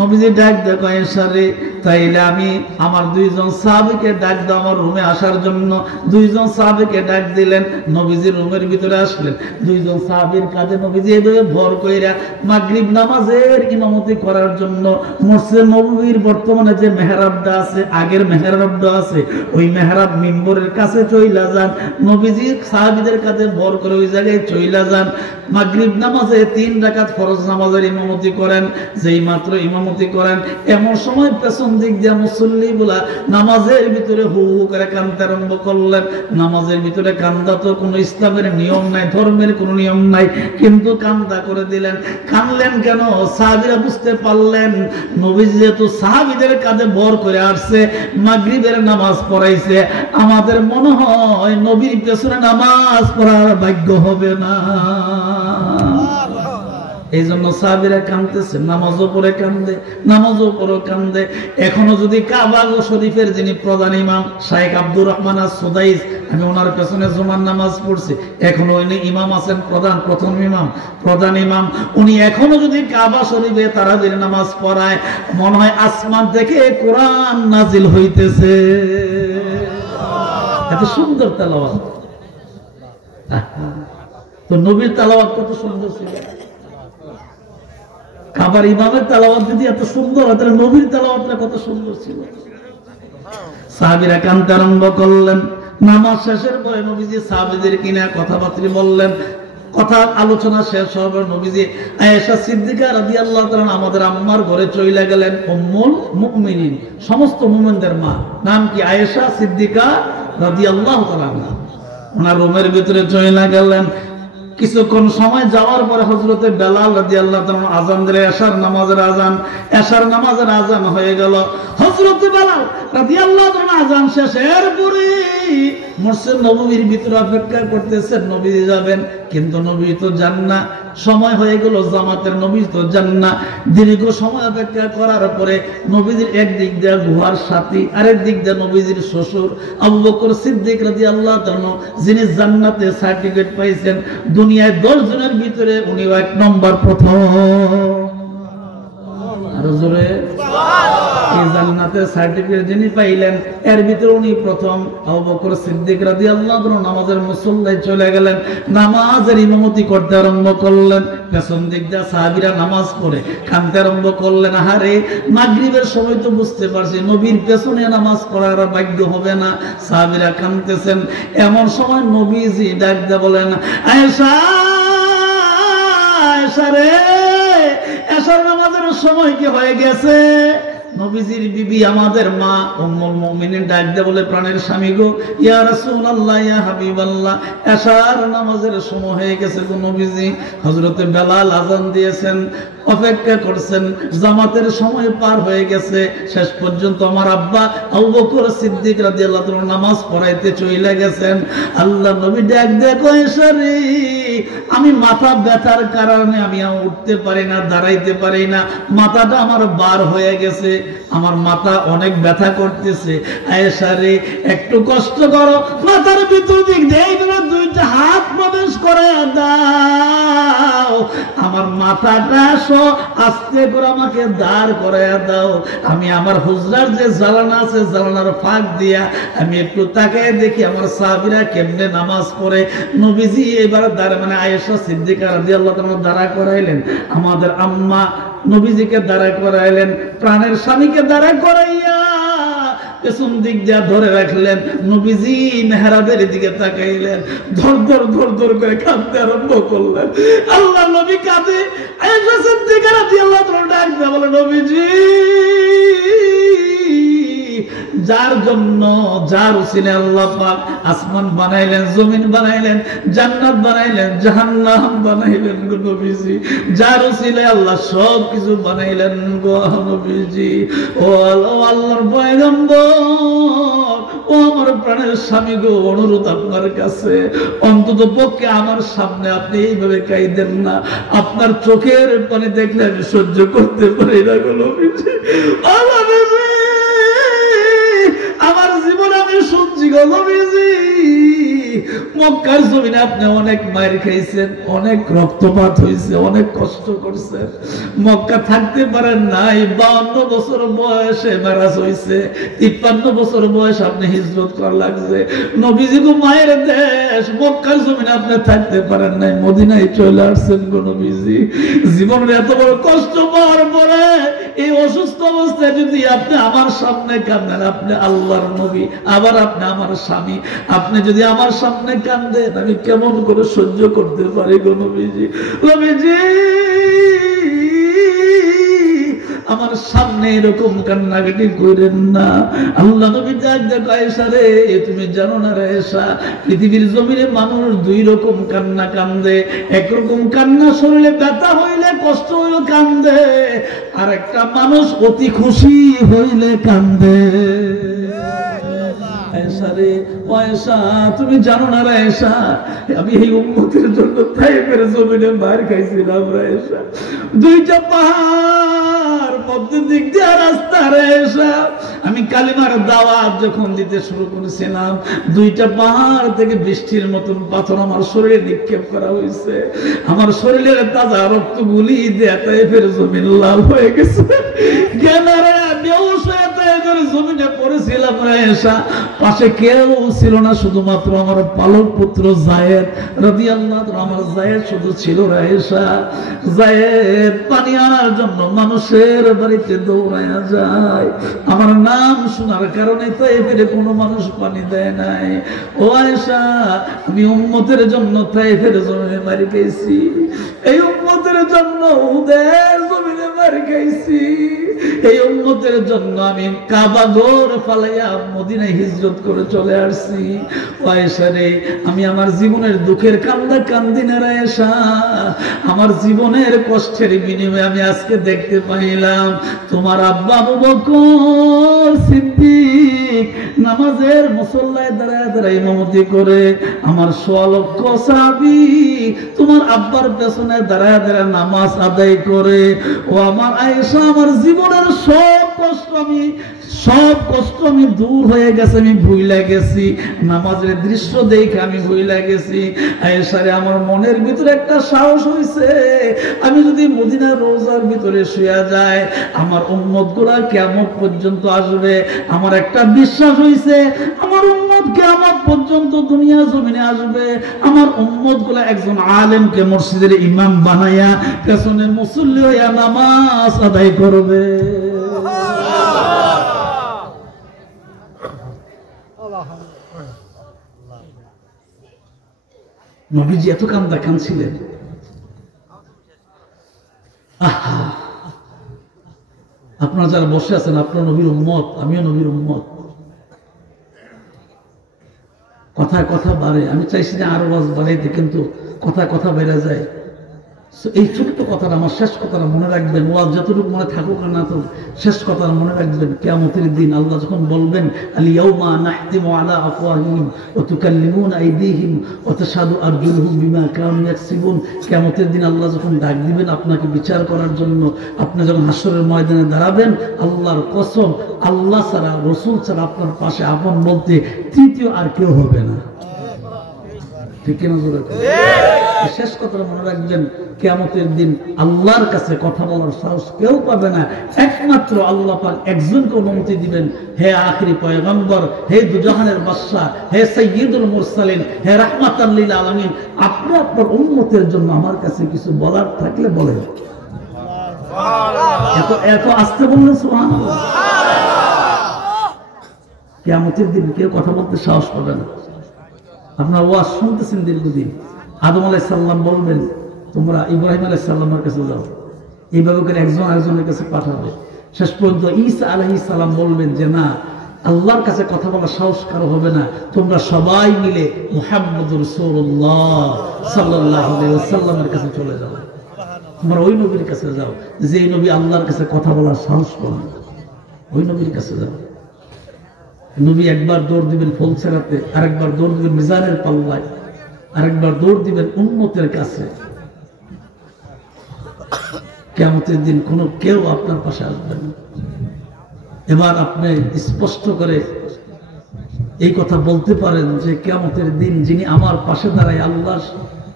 নবীজি ডাক দেয়, কয় আয়েশা রে, তাইলে আমি আমার 2 জন সাহাবীকে ডাক দাও আমার রুমে আসার জন্য। 2 জন সাহাবীকে ডাক দিলেন, নবীজি রুমের ভিতরে আসলেন। 2 জন সাহাবীর কাছে নবীজি এভাবে ভর কইরা মাগরিব নামাজের ইমামতি করার জন্য মসজিদে নববীর বর্তমানে যে মেহরাবটা আছে, আগের মেহরাবটা আছে, ওই মেহরাব মিম্বরের কাছে চইলা যান। নবীজি সাহাবীদের কাছে ভর করে ওই জায়গায় চইলা যান। মাগরিব নামাজে 3 রাকাত ফরজ নামাজের ইমামতি করেন। যেই মাত্র ইমামতি করেন, এমন সময় পেছন দিক দিয়ে মুসল্লিগুলা নামাজের ভিতরে হু হু করে কাঁদতে আরম্ভ করলেন। নামাজের ভিতরে কান্দা তো কোনো ইসলামের নিয়ম নাই, ধর্মের কোনো নিয়ম নাই, কিন্তু কান্দা করে দিলেন। কানলেন কেন? সাহাবীরা বুঝতে পারলেন নবীজি যেহেতু সাহাবীদের কাঁধে ভর করে আসছে, মাগরিবের নামাজ পড়াইছে, আমাদের মনে হয় নবীর পেছনে নামাজ পড়ার ভাগ্য হবে না। এই জন্য সাহাবীরা কাঁদতেছে, নামাজও পড়ে কান্দে, নামাজও পড়ে কান্দে। এখনো যদি কাবা শরীফের যিনি প্রধান ইমাম শাইখ আব্দুর রহমান আস-সুদাইস, আমি ওনার পেছনে জুমার নামাজ পড়ছি, এখনো উনি ইমাম আছেন, প্রথম ইমাম, প্রধান ইমাম। উনি এখনো যদি কাবা শরীফে তারাবির নামাজ পড়ায়, মনে হয় আসমান থেকে কোরআন নাজিল হইতেছে। এত সুন্দর তেলাওয়াত। তো নবীর তেলাওয়াত কত সুন্দর ছিল। কাবার ইমামের তেলাওয়াত যদি এত সুন্দর হয়, তাহলে নবীর তেলাওয়াতটা কত সুন্দর ছিল। সাহাবীরা কাঁদতে আরম্ভ করলেন। নামাজ শেষের পরে নবীজি সাহাবীদের কিনা কথাবার্তা বললেন। কথা আলোচনা শেষ হবে নবীজি আয়েশা সিদ্দিকা রাদিয়াল্লাহু তাআলা আমাদের আম্মার ঘরে চলে গেলেন। উম্মুল মুমিনিন, সমস্ত মুমিনদের মা, নাম কি আয়েশা সিদ্দিকা রাদিয়াল্লাহু তাআলা। ওনার রুমের ভিতরে চলে গেলেন। কিছুক্ষণ সময় যাওয়ার পরে হযরতে বেলাল রাদিয়াল্লাহু তাআলা আযান দিলে, এশার নামাজের আযান হয়ে গেল। হযরতে বেলাল রাদিয়াল্লাহু তাআলা আযান শেষের পরে মসজিদ নববীর ভিতরে অপেক্ষা করতেছেন, নবী যাবেন, কিন্তু নবী তো যান না। সময় হয়ে গেল জামাতের, নবী তো যান না। দীর্ঘ সময় অপেক্ষা করার পরে নবীজির একদিক দিয়ে গুহার সাথী, আরেক দিক দিয়ে নবীজির শ্বশুর আবু বকর সিদ্দিক রাদিয়াল্লাহু তাআলা, যিনি জান্নাতে সার্টিফিকেট পাইছেন। দুনিয়ায় 10 জনের ভিতরে উনি 1 নম্বর প্রথম। আর জোরে এই জান্নাতে সার্টিফিকেট যিনি পাইলেন, এর ভিতরে উনি প্রথম। আবু বকর সিদ্দিক রাদিয়াল্লাহু তাআলা নামাজের মুসল্লায় চলে গেলেন, নামাজের ইমামতি করতে আরম্ভ করলেন। পেছন দিক দিয়ে সাহাবীরা নামাজ পড়ে কাঁদতে আরম্ভ করলেন। আহারে, মাগরিবের সময় তো বুঝতে পারছি নবীর পেছনে নামাজ পড়ার ভাগ্য হবে না। সাহাবীরা কাঁদতেছেন। এমন সময় নবীজি ডাক দিয়ে বলেন, আয়েশা, আয়েশা রে, এশার নামাজের সময় কি হয়ে গেছে? নবীজির বিবি আমাদের মা উম্মুল মুমিনিন ডাক দিয়ে বলে, প্রাণের স্বামী গো, ইয়া রাসূলুল্লাহ, ইয়া হাবিবাল্লাহ, এশার নামাজের সময় হয়ে গেছে গো নবীজি। হযরতে বেলাল আযান দিয়েছেন, অপেক্ষা করছেন, জামাতের সময় পার হয়ে গেছে। শেষ পর্যন্ত আমার আব্বা আবু বকর সিদ্দিক রাদিয়াল্লাহু তাআলা নামাজ পড়াইতে চলে গেছেন। আল্লাহ নবী ডাক দিয়ে কয়, এশা রে, আমি মাথা ব্যথার কারণে আমি উঠতে পারি না, দাঁড়াইতে পারি না, মাথাটা আমার বার হয়ে গেছে, আমার মাথা অনেক ব্যথা করতেছে। আয়েশা রে, একটু কষ্ট করো, মাথার ভিতর দিক দিয়ে দুইটা হাত প্রবেশ করে দাও, আমার মাথাটা আস্তে করে আমাকে দাঁড় করাইয়া দাও। আমি আমার হুজরার যে জানালা আছে, জানালার ফাঁক দিয়া আমি একটু তাকায় দেখি আমার সাহাবীরা কেমনে নামাজ পড়ে। নবীজি এবার দাঁড়া, মানে আয়েশা সিদ্দিকা রাদিয়াল্লাহু তাআলা দাঁড়া করাইলেন, আমাদের আম্মা নবীজিকে দাঁড়া করাইলেন, প্রাণের স্বামীকে দাঁড়া করাইয়া পেছন দিক দিয়া ধরে রাখলেন। নবীজি মেহরাবের দিকে তাকাইলেন, ধর ধর ধর ধর করে কাঁদতে আরম্ভ করলেন। আল্লাহ নবী কাঁদে, আয়েশা সিদ্দিকা রাদিয়াল্লাহু তাআলা ডাক দিয়ে বলে, নবীজি, যার জন্য, যার উসিলে আল্লাহ পাক আসমান বানাইলেন, জমিন বানাইলেন, জান্নাত বানাইলেন, জাহান্নাম বানাইলেন গো নবীজি, যার উসিলে আল্লাহ সব কিছু বানাইলেন গো নবীজি। ও আল্লাহর পয়গম্বর, ও আমার প্রাণের স্বামী গো, অনুরোধ আপনার কাছে, অন্তত পক্ষে আমার সামনে আপনি এইভাবে কাঁদেন না। আপনার চোখের পানি দেখলে আমি সহ্য করতে পারি না গো নবীজি। আমার জীবনে আমি শুনছি গো নবীজি, মক্কার জমিনে আপনি অনেক মায়ের খাইছেন, অনেক রক্তপাত হয়েছে, অনেক কষ্ট করছেন, মক্কা থাকতে পারেন নাই। 52 বছর বয়সে মেরাজ হয়েছে, 53 বছর বয়স আপনি হিজরত করা লাগছে। নবীজি গো, মায়ের দেশ মক্কার জমিনে আপনি থাকতে পারেন নাই, মদিনায় চলে আসছেন গো নবীজি। জীবনের এত বড় কষ্ট পাওয়ার পরে এই অসুস্থ অবস্থায় যদি আপনি আমার সামনে কাঁদেন, আপনি আল্লাহর নবী, আবার আপনি আমার স্বামী, আপনি যদি আমার সামনে কাঁদেন, আমি কেমন করে সহ্য করতে পারি গো নবীজি। নবীজি, আমার সামনে এরকম কান্নাকাটি করেন না। আল্লাহ নবী ডাক দেখো, আয়েশা রে, তুমি জানো না রে আয়েশা, পৃথিবীর জমিনে মানুষ 2 রকম কান্না কান্দে। একরকম কান্না শরীরে ব্যথা হইলে, কষ্ট হইলে কান্দে, আর একটা মানুষ অতি খুশি হইলে কান্দে। আয়েশা রে, আয়েশা, তুমি জানো না রে আয়েশা, আমি এই উম্মতের জন্য তাইফের জমিনে মার খাইছিলাম রে আয়েশা। 2টা পাহাড় মধ্যে দিক দিয়ে রাস্তা রে আয়েশা। আমি কালিমার দাওয়াত যখন দিতে শুরু করেছিলাম, 2টা পাহাড় থেকে বৃষ্টির মতন পাথর আমার শরীরে নিক্ষেপ করা হয়েছে। আমার শরীরের তাজা রক্ত গুলি দিয়ে তাইফের জমিন লাল হয়ে গেছে। জ্ঞানারে বেহুশ হয়ে তায়েফের জমিনে পড়েছিলাম রে আয়েশা, পাশে কেউ ছিল না, শুধুমাত্র আমার পালক পুত্র যায়েদ রাদিয়াল্লাহু আনহু, আমার যায়েদ শুধু ছিল রে আয়েশা। যায়েদ পানি আনার জন্য মানুষের বাড়িতে দৌড়ায়া যায়, আমার নাম শোনার কারণে তায়েফের কোনো মানুষ পানি দেয় নাই। ও আয়েশা, আমি উম্মতের জন্য তায়েফের জমিনে মারি গেছি, এই উম্মতের জন্য উহুদের জমিনে মারি গেছি, এই উম্মতের জন্য আমি কাবা ঘর ফালাইয়া মদিনায় হিজরত করে চলে আসছি। ও আয়েশা রে, আমি আমার জীবনের দুঃখের কান্দা কান্দি না রে আয়েশা, আমার জীবনের কষ্টের বিনিময়ে আমি আজকে দেখতে পাইলাম তোমার আব্বা আবু বকর সিদ্দিক নামাজের মুসল্লায় দাঁড়ায় দাঁড়ায় ইমামতি করে, আমার 1.5 লক্ষ সাহাবী তোমার আব্বার পেছনে দাঁড়ায় দাঁড়ায় নামাজ আদায় করে। ও আমার আয়েশা, আমার জীবনের সব কষ্ট আমি দূর হয়ে গেছে, আমি ভুইলা গেছি, নামাজের দৃশ্য দেখে আমি ভুইলা গেছি। আয়েশা রে, আমার মনের ভিতরে একটা সাহস হইছে, আমি যদি মদিনার রোজার ভিতরে শুয়ে যায় আমার উম্মত গুলা কিয়ামত পর্যন্ত আসবে। আমার একটা বিশ্বাস হইছে, আমার উম্মত কিয়ামত পর্যন্ত দুনিয়া জমিনে আসবে, আমার উম্মত গুলা একজন আলেমকে মসজিদের ইমাম বানাইয়া পেছনে মুসল্লি হইয়া নামাজ আদায় করবে। নবীজি এত কান্দা কাঁদছিলেন। আপনারা যারা বসে আছেন, আপনার নবীর উম্মত, আমিও নবীর উম্মত। কথায় কথা বাড়ে, আমি চাইছি না আরো ওয়াজ বাড়াইতে, কিন্তু কথায় কথা বেড়ে যায়। এই ছোট্ট কথাটা, আমার শেষ কথাটা মনে রাখবেন, ওয়াজ যতটুকু মনে থাকুক না তো শেষ কথাটা মনে রাখবেন। কিয়ামতের দিন আল্লাহ যখন বলবেন আল ইয়াউমা নাহতিমু আলা আফওয়াহিহিম ওয়া তুকাল্লিমুনা আইদিহিম ওয়া তাশহাদু আরজুলুহুম বিমা কানু ইয়াকসিবুন, কিয়ামতের দিন আল্লাহ যখন ডাক দিবেন আপনাকে বিচার করার জন্য, আপনি যখন হাসরের ময়দানে দাঁড়াবেন, আল্লাহর কসম, আল্লাহ ছাড়া, রাসূল ছাড়া আপনার পাশে আপন বলতে তৃতীয় আর কেউ হবে না। ঠিক কিনা জোরে? শেষ কথাটা মনে রাখবেন, কিয়ামতের দিন আল্লাহর কাছে কথা বলার সাহস কেউ পাবে না, একমাত্র আল্লাহ পাক একজনকে অনুমতি দিবেন, হে আখিরি পয়গম্বর, হে দুজাহানের বাদশা, হে সাইয়্যিদুল মুরসালিন, হে রাহমাতাল লিল আলামিন, আপনি আপনার উম্মতের জন্য আমার কাছে কিছু বলার থাকলে বলেন। এত আস্তে বললেন সুবহানাল্লাহ। কিয়ামতের দিন কেউ কথা বলতে সাহস পাবে না। আপনার ওয়াজ শুনতেছেন দীর্ঘদিন, আদম আলাইহিস সালাম বলবেন তোমরা ইব্রাহিম আলাইহিস সালামের কাছে যাও, এইভাবে করে একজন আরেকজনের কাছে পাঠাবে। শেষ পর্যন্ত ঈসা আলাইহিস সালাম বলবেন যে না, আল্লাহর কাছে কথা বলার সাহস কারো হবে না, তোমরা সবাই মিলে মুহাম্মদুর রাসূলুল্লাহ সাল্লাল্লাহু আলাইহি ওয়াসাল্লামের কাছে চলে যাও, তোমরা ওই নবীর কাছে যাও যে নবী আল্লাহর কাছে কথা বলার সাহস পান, ওই নবীর কাছে যাও। নবী একবার দৌড় দিবেন ফুল ছেড়াতে, আরেকবার দৌড় দিবেন মিজানের পাল্লায়, আরেকবার দৌড় দিবেন উম্মতের কাছে। কিয়ামতের দিন কোনো কেউ আপনার পাশে আসবে না। এবার আপনি স্পষ্ট করে এই কথা বলতে পারেন যে কিয়ামতের দিন যিনি আমার পাশে দাঁড়ায় আল্লাহর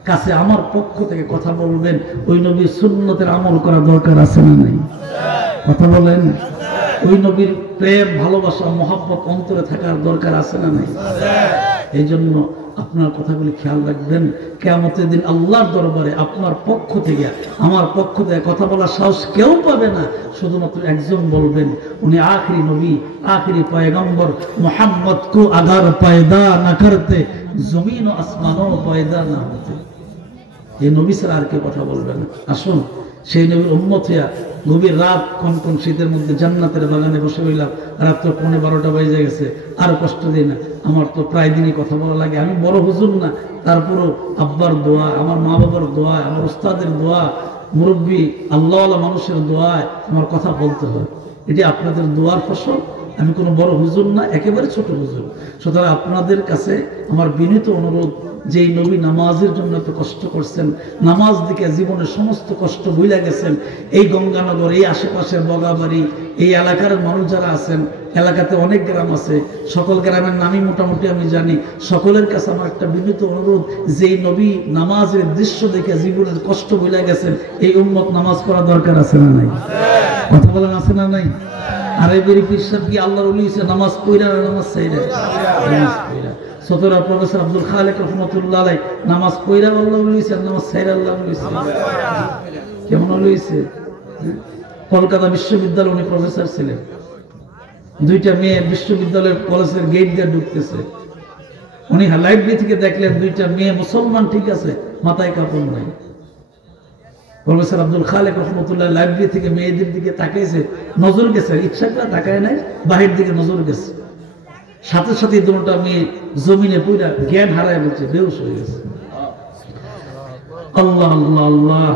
কাছে আমার পক্ষ থেকে কথা বলবেন, ওই নবীর সুন্নতের আমল করা দরকার আছে না নাই? কথা বলেন। ওই নবীর প্রেম, ভালোবাসা, মহব্বত অন্তরে থাকার দরকার আছে না নাই? এই জন্য আপনার কথাগুলি খেয়াল রাখবেন। কিয়ামতের দিন আল্লাহর দরবারে আপনার পক্ষ থেকে, আমার পক্ষ থেকে কথা বলার সাহস কেউ পাবে না, শুধুমাত্র একজন বলবেন, উনি আখরি নবী, আখরি পয়গম্বর, মোহাম্মদ কো আগার পয়দা না করতে জমিন ও আসমানও পয়দা না হতে। এই নবী ছাড়া আর কেউ কথা বলবে না। আসুন সেই নবীর উম্মত হইয়া গভীর রাত, কোন শীতের মধ্যে জান্নাতের বাগানে বসে রইলাম, রাত 11:30 বেজে গেছে, আর কষ্ট দিই না। আমার তো প্রায় দিনই কথা বলা লাগে, আমি বড় হুজুর না, তারপরও আব্বার দোয়া, আমার মা বাবার দোয়া, আমার উস্তাদের দোয়া, মুরব্বী আল্লাহওয়ালা মানুষের দোয়ায় আমার কথা বলতে হয়। এটি আপনাদের দোয়ার ফসল। আমি কোনো বড় হুজুর না, একেবারে ছোট হুজুর। সুতরাং আপনাদের কাছে আমার বিনীত অনুরোধ, যে এই নবী নামাজের জন্য এত কষ্ট করছেন, নামাজ দিকে জীবনের সমস্ত কষ্ট ভুলে গেছেন, এই গঙ্গানগর, এই আশেপাশের বগাবাড়ি, এই এলাকার মানুষ যারা আছেন, এলাকাতে অনেক গ্রাম আছে, সকল গ্রামের নামই মোটামুটি আমি জানি, সকলের কাছে আমার একটা বিনীত অনুরোধ, যে এই নবী নামাজের দৃশ্য দেখে জীবনের কষ্ট ভুলে গেছেন, এই উম্মত নামাজ পড়া দরকার আছে না নাই? কথা বলেন আছে না নাই? আরেবেরি পীর সাহেব কি আল্লাহর ওলি হইছে নামাজ পড়া না নামাজ ছাইরা? নামাজ পড়া। সতরা প্রফেসর আব্দুল খালেক রহমাতুল্লাহ আলাইহি নামাজ পড়া আল্লাহর ওলি হইছে নামাজ ছাইরা আল্লাহর ওলি হইছে? কেমন ওলি হইছে? কলকাতা বিশ্ববিদ্যালয়ে উনি প্রফেসর ছিলেন। দুইটা মেয়ে বিশ্ববিদ্যালয়ের কলেজের গেট দিয়ে ঢুকতেছে, উনি লাইব্রেরি থেকে দেখলেন দুইটা মেয়ে মুসলমান, ঠিক আছে, মাথায় কাপড় নাই। প্রফেসর আব্দুল খালেক রহমতুল্লাহ লাইব্রেরি থেকে মেয়েদের দিকে তাকাইছে, নজর গেছে, ইচ্ছা করে তাকায় নাই, বাহির দিকে নজর গেছে। সাথে সাথে দুটো মেয়ে জমিনে পুরা জ্ঞান হারায় বলছে, বেহুশ হয়ে গেছে। আল্লাহ আল্লাহ আল্লাহ।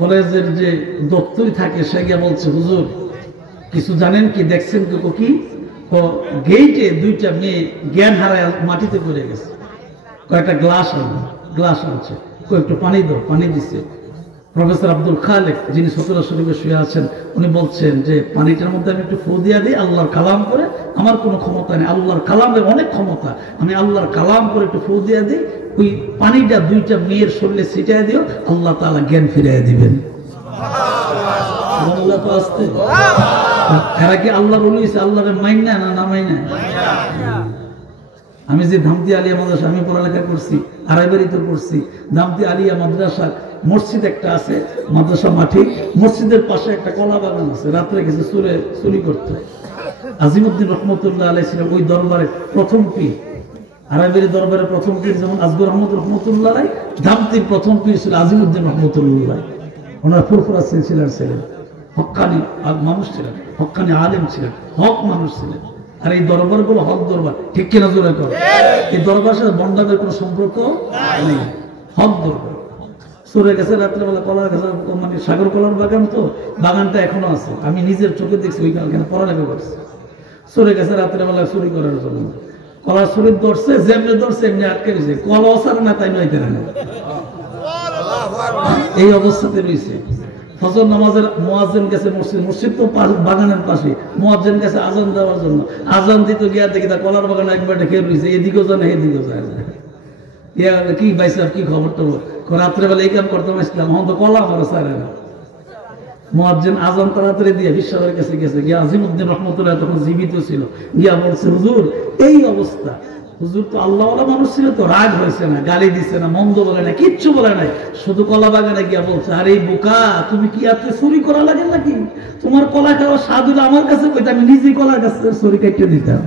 কলেজের যে দপ্তরি থাকে সে গিয়ে বলছে, হুজুর কিছু জানেন কি, দেখছেন কি? গেইটে দুইটা মেয়ে জ্ঞান হারায় মাটিতে পড়ে গেছে। কয়েকটা গ্লাস আনছে, কয়েকটা পানি দাও, পানি দিচ্ছে। প্রফেসর আব্দুল খালেক যিনি সতরা শরীফে শুয়ে আছেন, উনি বলছেন যে পানিটার মধ্যে আমি একটু ফু দিয়া দিই, আল্লাহর কালাম করে, আমার কোনো ক্ষমতা নেই, আল্লাহর কালামের অনেক ক্ষমতা, আমি আল্লাহর কালাম করে একটু ফু দিয়া দিই, ওই পানিটা দুইটা মেয়ের শরীরে ছিটাই দিও, আল্লাহ তাআলা জ্ঞান ফিরিয়ে দিবেন। এরা কি আল্লাহর ওলি হইছে? আল্লাহরে মাইন না না মাইন না? আমি যে ধামতি আলিয়া মাদ্রাসা আমি পড়ালেখা করছি, আড়াইবাড়িতে পড়ছি। ধামতি আলিয়া মাদ্রাসা মসজিদ একটা আছে, মাদ্রাসা মাঠে, মসজিদের পাশে একটা কলা বাগান আছে। রাত্রে গেছে চুরি করতে। আজিমউদ্দিন রহমতুল্লাহ আলাইহি ছিলেন ওই দরবারের প্রথম পীর। আড়াইবাড়ি দরবারের প্রথম পীর যেমন আজগর আহমদ রহমতুল্লাহ আলাইহি, ধামতির প্রথম পীর ছিল আজিমউদ্দিন রহমতুল্লাহ। ওনার ফুরফুরা সিলসিলার ছিলেন, হক্কানি মানুষ ছিলেন, হক্কানি আলেম ছিলেন, হক মানুষ ছিলেন। আর এই দরবার গুলো হক দরবার, ঠিক কিনা জোরে কর? এই দরবার সাথে বন্ডাদের কোনো সম্পর্ক নেই, হক দরবার। সরে গেছে রাত্রেবেলা কলার গাছ, মানে সাগর কলার বাগান, তো বাগানটা এখনো আছে, আমি নিজের চোখে দেখছি, ওইখানে পড়ালেখা করছি। সরে গেছে রাত্রেবেলা চুরি করার জন্য, কলা চুরি ধরছে, যেমনি ধরছে এমনি আটকে রয়েছে, কলাও ছাড়ে না, তাই নয় না, এই অবস্থাতে রয়েছে। ফজর নামাজের মুয়াজ্জিন গেছে মসজিদ তো বাগানের পাশে, মুয়াজ্জিন গেছে আজান দেওয়ার জন্য, আজান দিতে গিয়া দেখি তা কলার বাগান একবার ডেকে রয়েছে, এদিকেও যায় না এদিকেও যায় না। কি ভাই সাহেব কি খবর টবর? রাত্রেবেলা এই কাম করতে আসলাম, এখন তো কলা আমার ছাড়ে না। মুয়াজ্জিন আজান তাড়াতাড়ি দিয়ে বিশ্বরের কাছে গেছে, গিয়া আজিমউদ্দিন রহমতুল্লাহ তখন জীবিত ছিল, গিয়া বলছে, হুজুর এই অবস্থা। হুজুর তো আল্লাহওয়ালা মানুষ ছিল, তো রাগ হয়েছে না, গালি দিচ্ছে না, মন্দ বলে না, কিচ্ছু বলে নাই, শুধু কলা বাগানে গিয়া বলছে, আরে বোকা, তুমি কি এত চুরি করা লাগে নাকি? তোমার কলা খাওয়া স্বাদ হলে আমার কাছে কইতে, আমি নিজেই কলার কাছে চুরি কেটে দিতাম।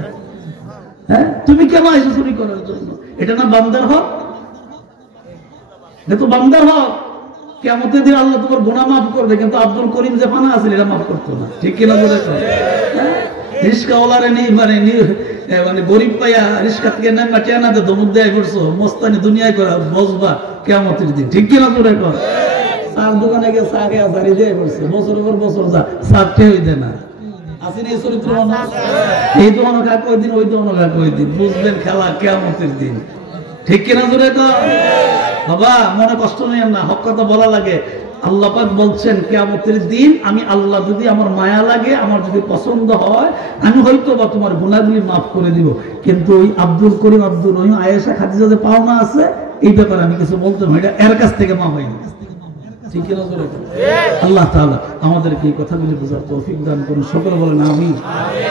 হ্যাঁ, তুমি কেমন আইসো চুরি করার জন্য? এটা না বান্দার হক? এটা তো বান্দার হক। কিয়ামতের দিন আল্লাহ তোমার গুনাহ মাফ করবে, কিন্তু আব্দুল করিম যে ফানা আছে এটা মাফ করতো না, ঠিক কিনা বলে? রিস্কাওয়ালারে মানে গরিব পাইয়া রিস্কা থেকে নেন না ধমক দেয় করছো, মস্তানি দুনিয়ায় করা বসবা কিয়ামতের দিন, ঠিক কিনা তোরে কর? চার দোকানে গিয়ে চা খেয়ে দাঁড়িয়ে দিয়ে করছে, বছর পর বছর যা চারটে হয়ে দেয় না। আসেনি এই চরিত্র মানুষ? এই দোকানো খাক ওই দিন, ওই দোকানো খাক ওই দিন, বুঝলেন খেলা কিয়ামতের দিন, ঠিক কিনা তোরে কর? বাবা মনে কষ্ট নেই না, হক কথা বলা লাগে। আল্লাহ পাক বলছেন কিয়ামতের দিন আমি আল্লাহ যদি আমার মায়া লাগে, আমার যদি পছন্দ হয়, আমি হয়তো বা তোমার গুনাহগুলি মাফ করে দিব, কিন্তু ওই আব্দুল করিম, আব্দুল রহিম, আয়েশা, খাদিজা যে পাওনা আছে, এই ব্যাপারে আমি কিছু বলতে পারি, এটা এর কাছ থেকে মাফ হয়নি, ঠিক কিনা? আল্লাহ তাআলা আমাদেরকে এই কথাগুলি বোঝার তৌফিক দান করুন, সকলে বলেন আমিন।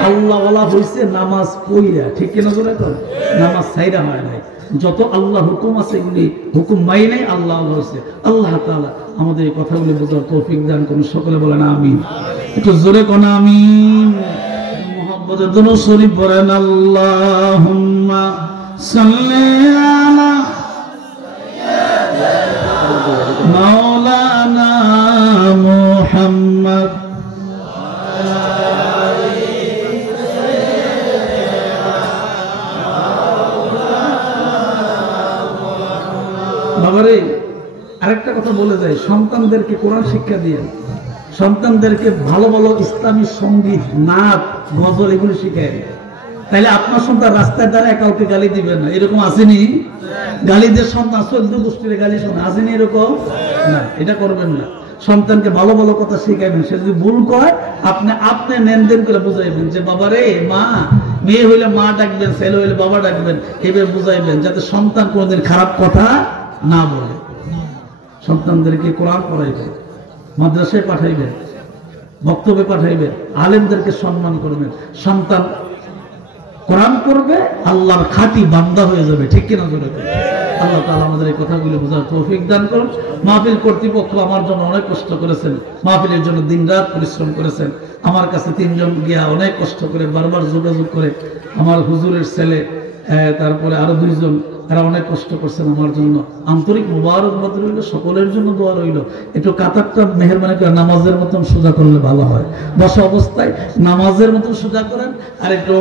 আল্লাহ ওয়ালা হইছে নামাজ পড়িয়া, ঠিক কিনা? নামাজ ছাইরা হয় নাই, যত আল্লাহ হুকুম আছে এগুলি হুকুম মাইনাই আল্লাহ হয়েছে। আল্লাহ তাআলা আমাদের এই কথাগুলি বোঝার তৌফিক দান করুন, সকলে বলেন আমিন। একটু জোরে কোন আমিন। মুহাম্মদের দুরূদ শরীফ পড়েন, আল্লাহুম্মা সাল্লি আলা মাওলানা মুহাম্মদ। বাবারে আরেকটা কথা বলে যায়, সন্তানদেরকে কোরআন শিক্ষা দিয়ে, সন্তানদেরকে ভালো ভালো ইসলামী সঙ্গীত, নাচ, গজল এগুলো শিখায়, তাইলে আপনার সন্তান রাস্তায় দাঁড়ায় কাউকে গালি দিবেন না। এরকম আসেনি? গালিদের সন্তান 14 গোষ্ঠীর গালি শোনা, আসেনি এরকম? না, এটা করবেন না। সন্তানকে ভালো ভালো কথা শিখাইবেন, সে যদি ভুল করে আপনি নেন করে বুঝাইবেন যে বাবা রে, মা, মেয়ে হইলে মা ডাকবেন, ছেলে হইলে বাবা ডাকবেন, এবার বুঝাইবেন, যাতে সন্তান কোনোদিন খারাপ কথা না বলে। সন্তানদেরকে কোরআন পড়াইবেন, মাদ্রাসায় পাঠাইবেন, বক্তব্যে পাঠাইবে, আলেমদেরকে সম্মান করবেন, সন্তান কোরআন করবে, আল্লাহর খাঁটি বান্দা হয়ে যাবে। ঠিক কিনা জোরে? আল্লাহ তাআলা আমাদের এই কথাগুলো বোঝার তৌফিক দান করুন। মাহফিল কর্তৃপক্ষ আমার জন্য অনেক কষ্ট করেছেন, মাহফিলের জন্য দিনরাত পরিশ্রম করেছেন। আমার কাছে 3 জন গিয়া অনেক কষ্ট করে বারবার যোগাযোগ করে, আমার হুজুরের ছেলে, তারপরে আরো 2 জন, এরা অনেক কষ্ট করছেন আমার জন্য। আন্তরিক মুবারকবাদ রইল, সকলের জন্য দোয়া রইল। একটু কাতারটা মেহেরবানি করে নামাজের মতন সোজা করলে ভালো হয়, বসা অবস্থায় নামাজের মতন সোজা করেন। আর একটু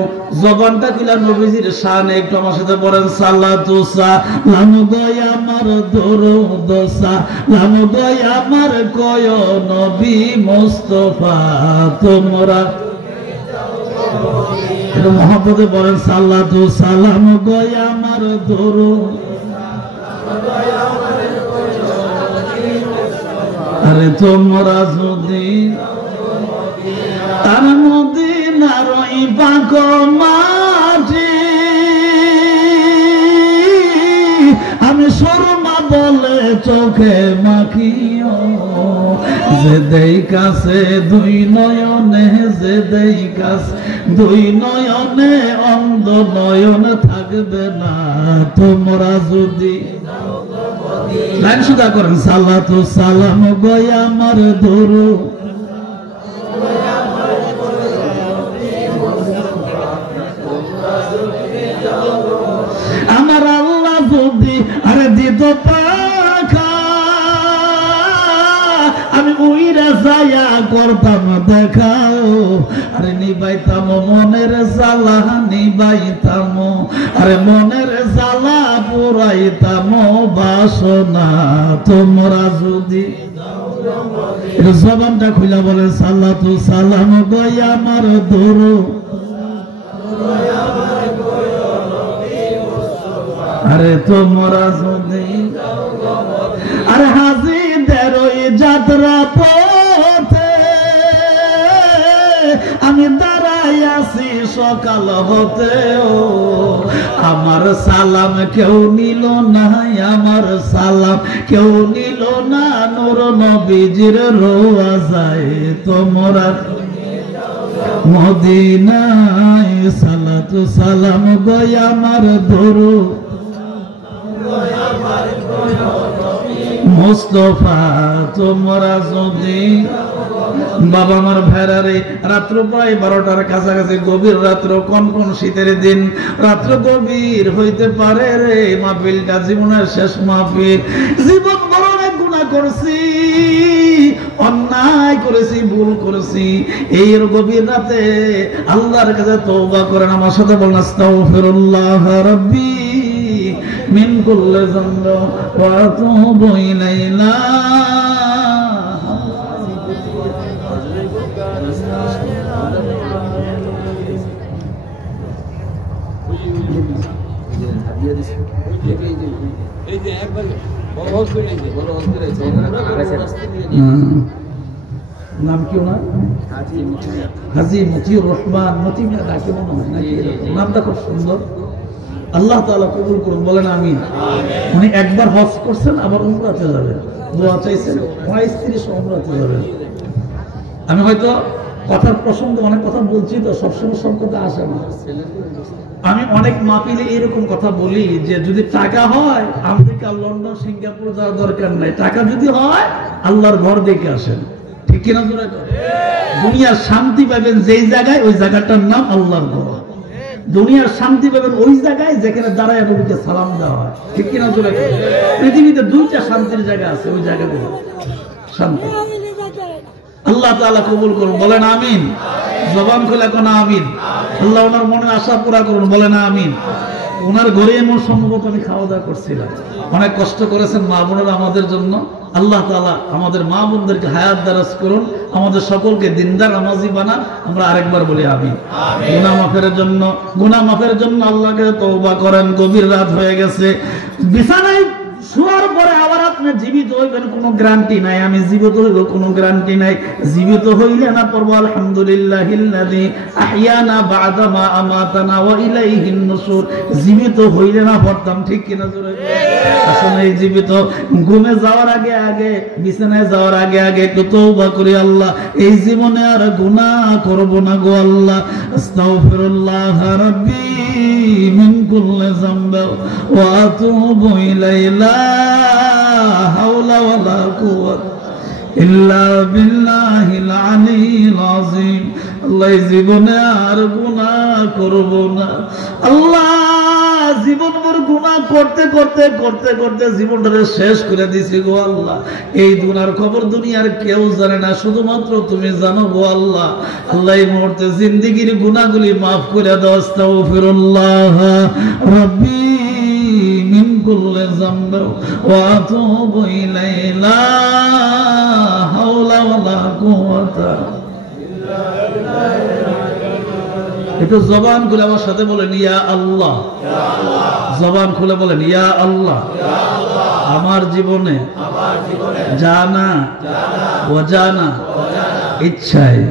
জবানটা কিলা নবীজির শানে একটু আমার সাথে পড়েন, সালাতু সালাম গয়া আমার দরুদ সালাম গয়া আমার কয় নবী মুস্তাফা তোমরা। এটা মহব্বতে বলেন, সালাতু সালাম গয়া আমার দরুদ। আরে তোমরা যদি তার মদিনার ওই বাঁক মাটি, আমি সুরমা বলে চোখে মাখিও, যে দেই কাছে 2 নয়নে, যে দেই কাছে 2 নয়নে, অন্ধ নয়ন থাকবে না তোমরা যদি। লাইন সুদা করেন, সালাতু সালাম গয়া আমার দরুদ। আমার আল্লাহ যদি আরে দিত পাখা, আমি উইরা যায়া করতাম দেখাও, আরে নিবাইতাম মনের জ্বালা, নিবাইতাম আরে মনের জ্বালা, পুরাইতাম বাসনা তোমরা যদি। জবানটা খুলে বলে, সালাতু সালাম গয়া আমার দরুদ। আরে তোমরা যদি আরে হাজিদের ওই যাত্রা পথে আমি দাঁড়াই আছি সকাল হতেও, আমার সালাম কেউ নিল না, আমার সালাম কেউ নিল না, নূর নবীজির রোয়া যায় তোমরা মদিনায়। সালাতু সালাম গয়া আমার দরুদ মুস্তাফা তোমরা যদি। বাবা আমার ভাইরারে, রাত্র প্রায় 12টার কাছাকাছি, গভীর রাত্র, কনকন শীতের দিন, রাত্র গভীর হইতে পারে রে। মাহফিলটা জীবনের শেষ মাহফিল। জীবন বড় অনেক গুনাহ করছি, অন্যায় করেছি, ভুল করেছি। এই গভীর রাতে আল্লাহর কাছে তওবা করেন। আমার সাথে বলেন, আস্তাগফিরুল্লাহ রাব্বি মিন কুল্লি যামবি ওয়া আতুবু ইলাইহি। নাম কি ওনার? হাজী মতিউর রহমান। মতি মিয়া ডাকে মনে হয় নাকি? নামটা খুব সুন্দর। আল্লাহ তাআলা কবুল করুন, বলেন আমিন। উনি একবার হজ করছেন, আবার উমরাতে যাবেন, দোয়া চাইছেন, ওনার স্ত্রী সহ উমরাতে যাবেন। আমি হয়তো কথার প্রসঙ্গে অনেক কথা বলছি, তো সবসময় সব কথা আসে না। আমি অনেক মাহফিলে এরকম কথা বলি যে যদি টাকা হয় আমেরিকা, লন্ডন, সিঙ্গাপুর যাওয়ার দরকার নাই। টাকা যদি হয় আল্লাহর ঘর দেখে আসেন। ঠিক কিনা? দুনিয়ার শান্তি পাবেন যেই জায়গায়, ওই জায়গাটার নাম আল্লাহর ঘর। দুনিয়ার শান্তি পাবেন ওই জায়গায় যেখানে দাঁড়ায় নবীকে সালাম দেওয়া হয়। ঠিক কিনা? পৃথিবীতে 2টা শান্তির জায়গা আছে, ওই জায়গাগুলো শান্তি। আল্লাহ তাআলা কবুল করুন, বলেন আমিন। জবান খুলে কোন আমিন। আল্লাহ ওনার মনের আশা পুরা করুন, বলেন আমিন। ওনার ঘরে এমন সম্ভবত আমি খাওয়া দাওয়া করছিলাম। অনেক কষ্ট করেছেন মা বোনেরা আমাদের জন্য। আল্লাহ তাআলা আমাদের মা বোনদেরকে হায়াত দারাজ করুন, আমাদের সকলকে দিনদার নামাজি বানান। আমরা আরেকবার বলি আমিন। গুনাহ মাফের জন্য আল্লাহকে তওবা করেন। গভীর রাত হয়ে গেছে, বিছানায় শোয়ার পরে আবার আপনি জীবিত হইবেন কোনো গ্যারান্টি নাই, আমি জীবিত হইব কোনো গ্যারান্টি নাই। জীবিত হইলে না পড়বো আলহামদুলিল্লাহিল্লাযী আহইয়ানা বা'দা মা আমাতানা ওয়া ইলাইহিন নুশুর। জীবিত হইলে না পড়তাম, ঠিক কিনা জোরে? আসলে এই জীবিত ঘুমে যাওয়ার আগে আগে, বিছানায় যাওয়ার আগে আগে একটু তওবা করি, আল্লাহ এই জীবনে আর গুনাহ করব না গো আল্লাহ। আস্তাগফিরুল্লাহ রাব্বি মিন কুল্লি যামবি ওয়া আতুবু ইলাইহি লা হাওলা ওয়ালা কুওয়াতা ইল্লা বিল্লাহিল আলিয়্যিল আযীম। আল্লাহ জীবনে আর গুনাহ করব না আল্লাহ। জীবনভর গুনাহ করতে করতে করতে করতে জীবনটাকে শেষ করে দিছি গো আল্লাহ। এই গুনার খবর দুনিয়ার কেউ জানে না, শুধুমাত্র তুমি জানো গো আল্লাহ। আল্লাহ এই মুহূর্তে জিন্দেগীর গুনাহগুলি মাফ করে দাও। আস্তাগফিরুল্লাহ রাব্বি মিন কুল্লি যামবি ওয়া আতুবু ইলাইহি লা হাওলা ওয়ালা কুওয়াতা। একটু জবান খুলে আমার সাথে বলেন ইয়া আল্লাহ। জবান খুলে বলেন ইয়া আল্লাহ। আমার জীবনে জানা অজানা ইচ্ছায়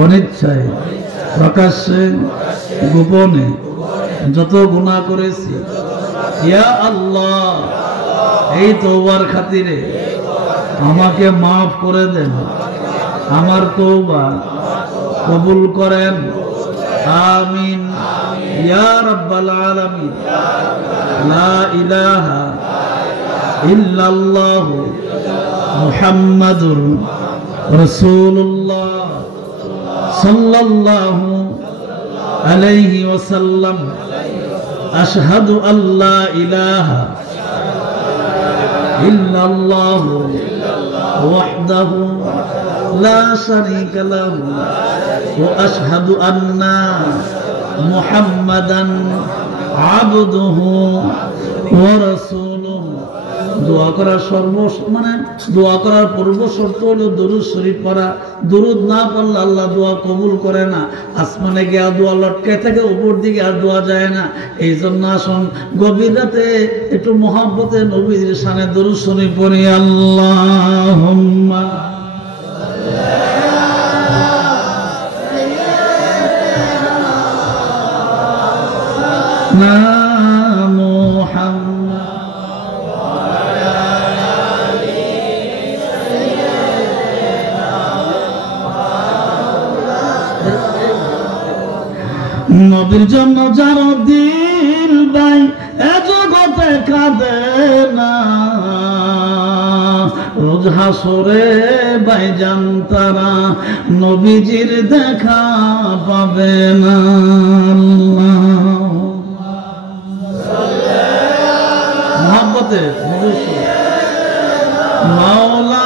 অনিচ্ছায় প্রকাশ্যে গোপনে যত গুনাহ করেছি, ইয়া আল্লাহ এই তওবার খাতিরে আমাকে মাফ করে দেন, আমার তওবা কবুল করেন। আমিন ইয়া রাব্বাল আলামিন। লা ইলাহা ইল্লাল্লাহ মুহাম্মাদুর রাসূলুল্লাহ সাল্লাল্লাহু আলাইহি ওয়াসাল্লাম। আশহাদু আল্লা ইলাহা ইল্লাল্লাহ ওয়াহদাহু লা শারীকা লাহু ওয়া আশহাদু আন্না মুহাম্মাদান আবদুহু ওয়া রাসূলুহু। দোয়া করার দোয়া করার পূর্ব শর্ত হলো দরুদ শরীফ পড়া। দরুদ না পড়লে আল্লাহ দোয়া কবুল করে না। আসমানে গিয়া দোয়া লটকে থাকে, উপর দিকে আর দোয়া যায় না। এই জন্য আসুন গভীর রাতে একটু মহব্বতে নবীর শানে দরুদ শরীফ পড়ি। আল্লাহুম্মা না নবীর জন্য যার দিল ভাই এ জগতে কাঁদে না, রোজ হাসরে ভাইজান তারা নবীজির দেখা পাবে না। মহব্বতে মাওলা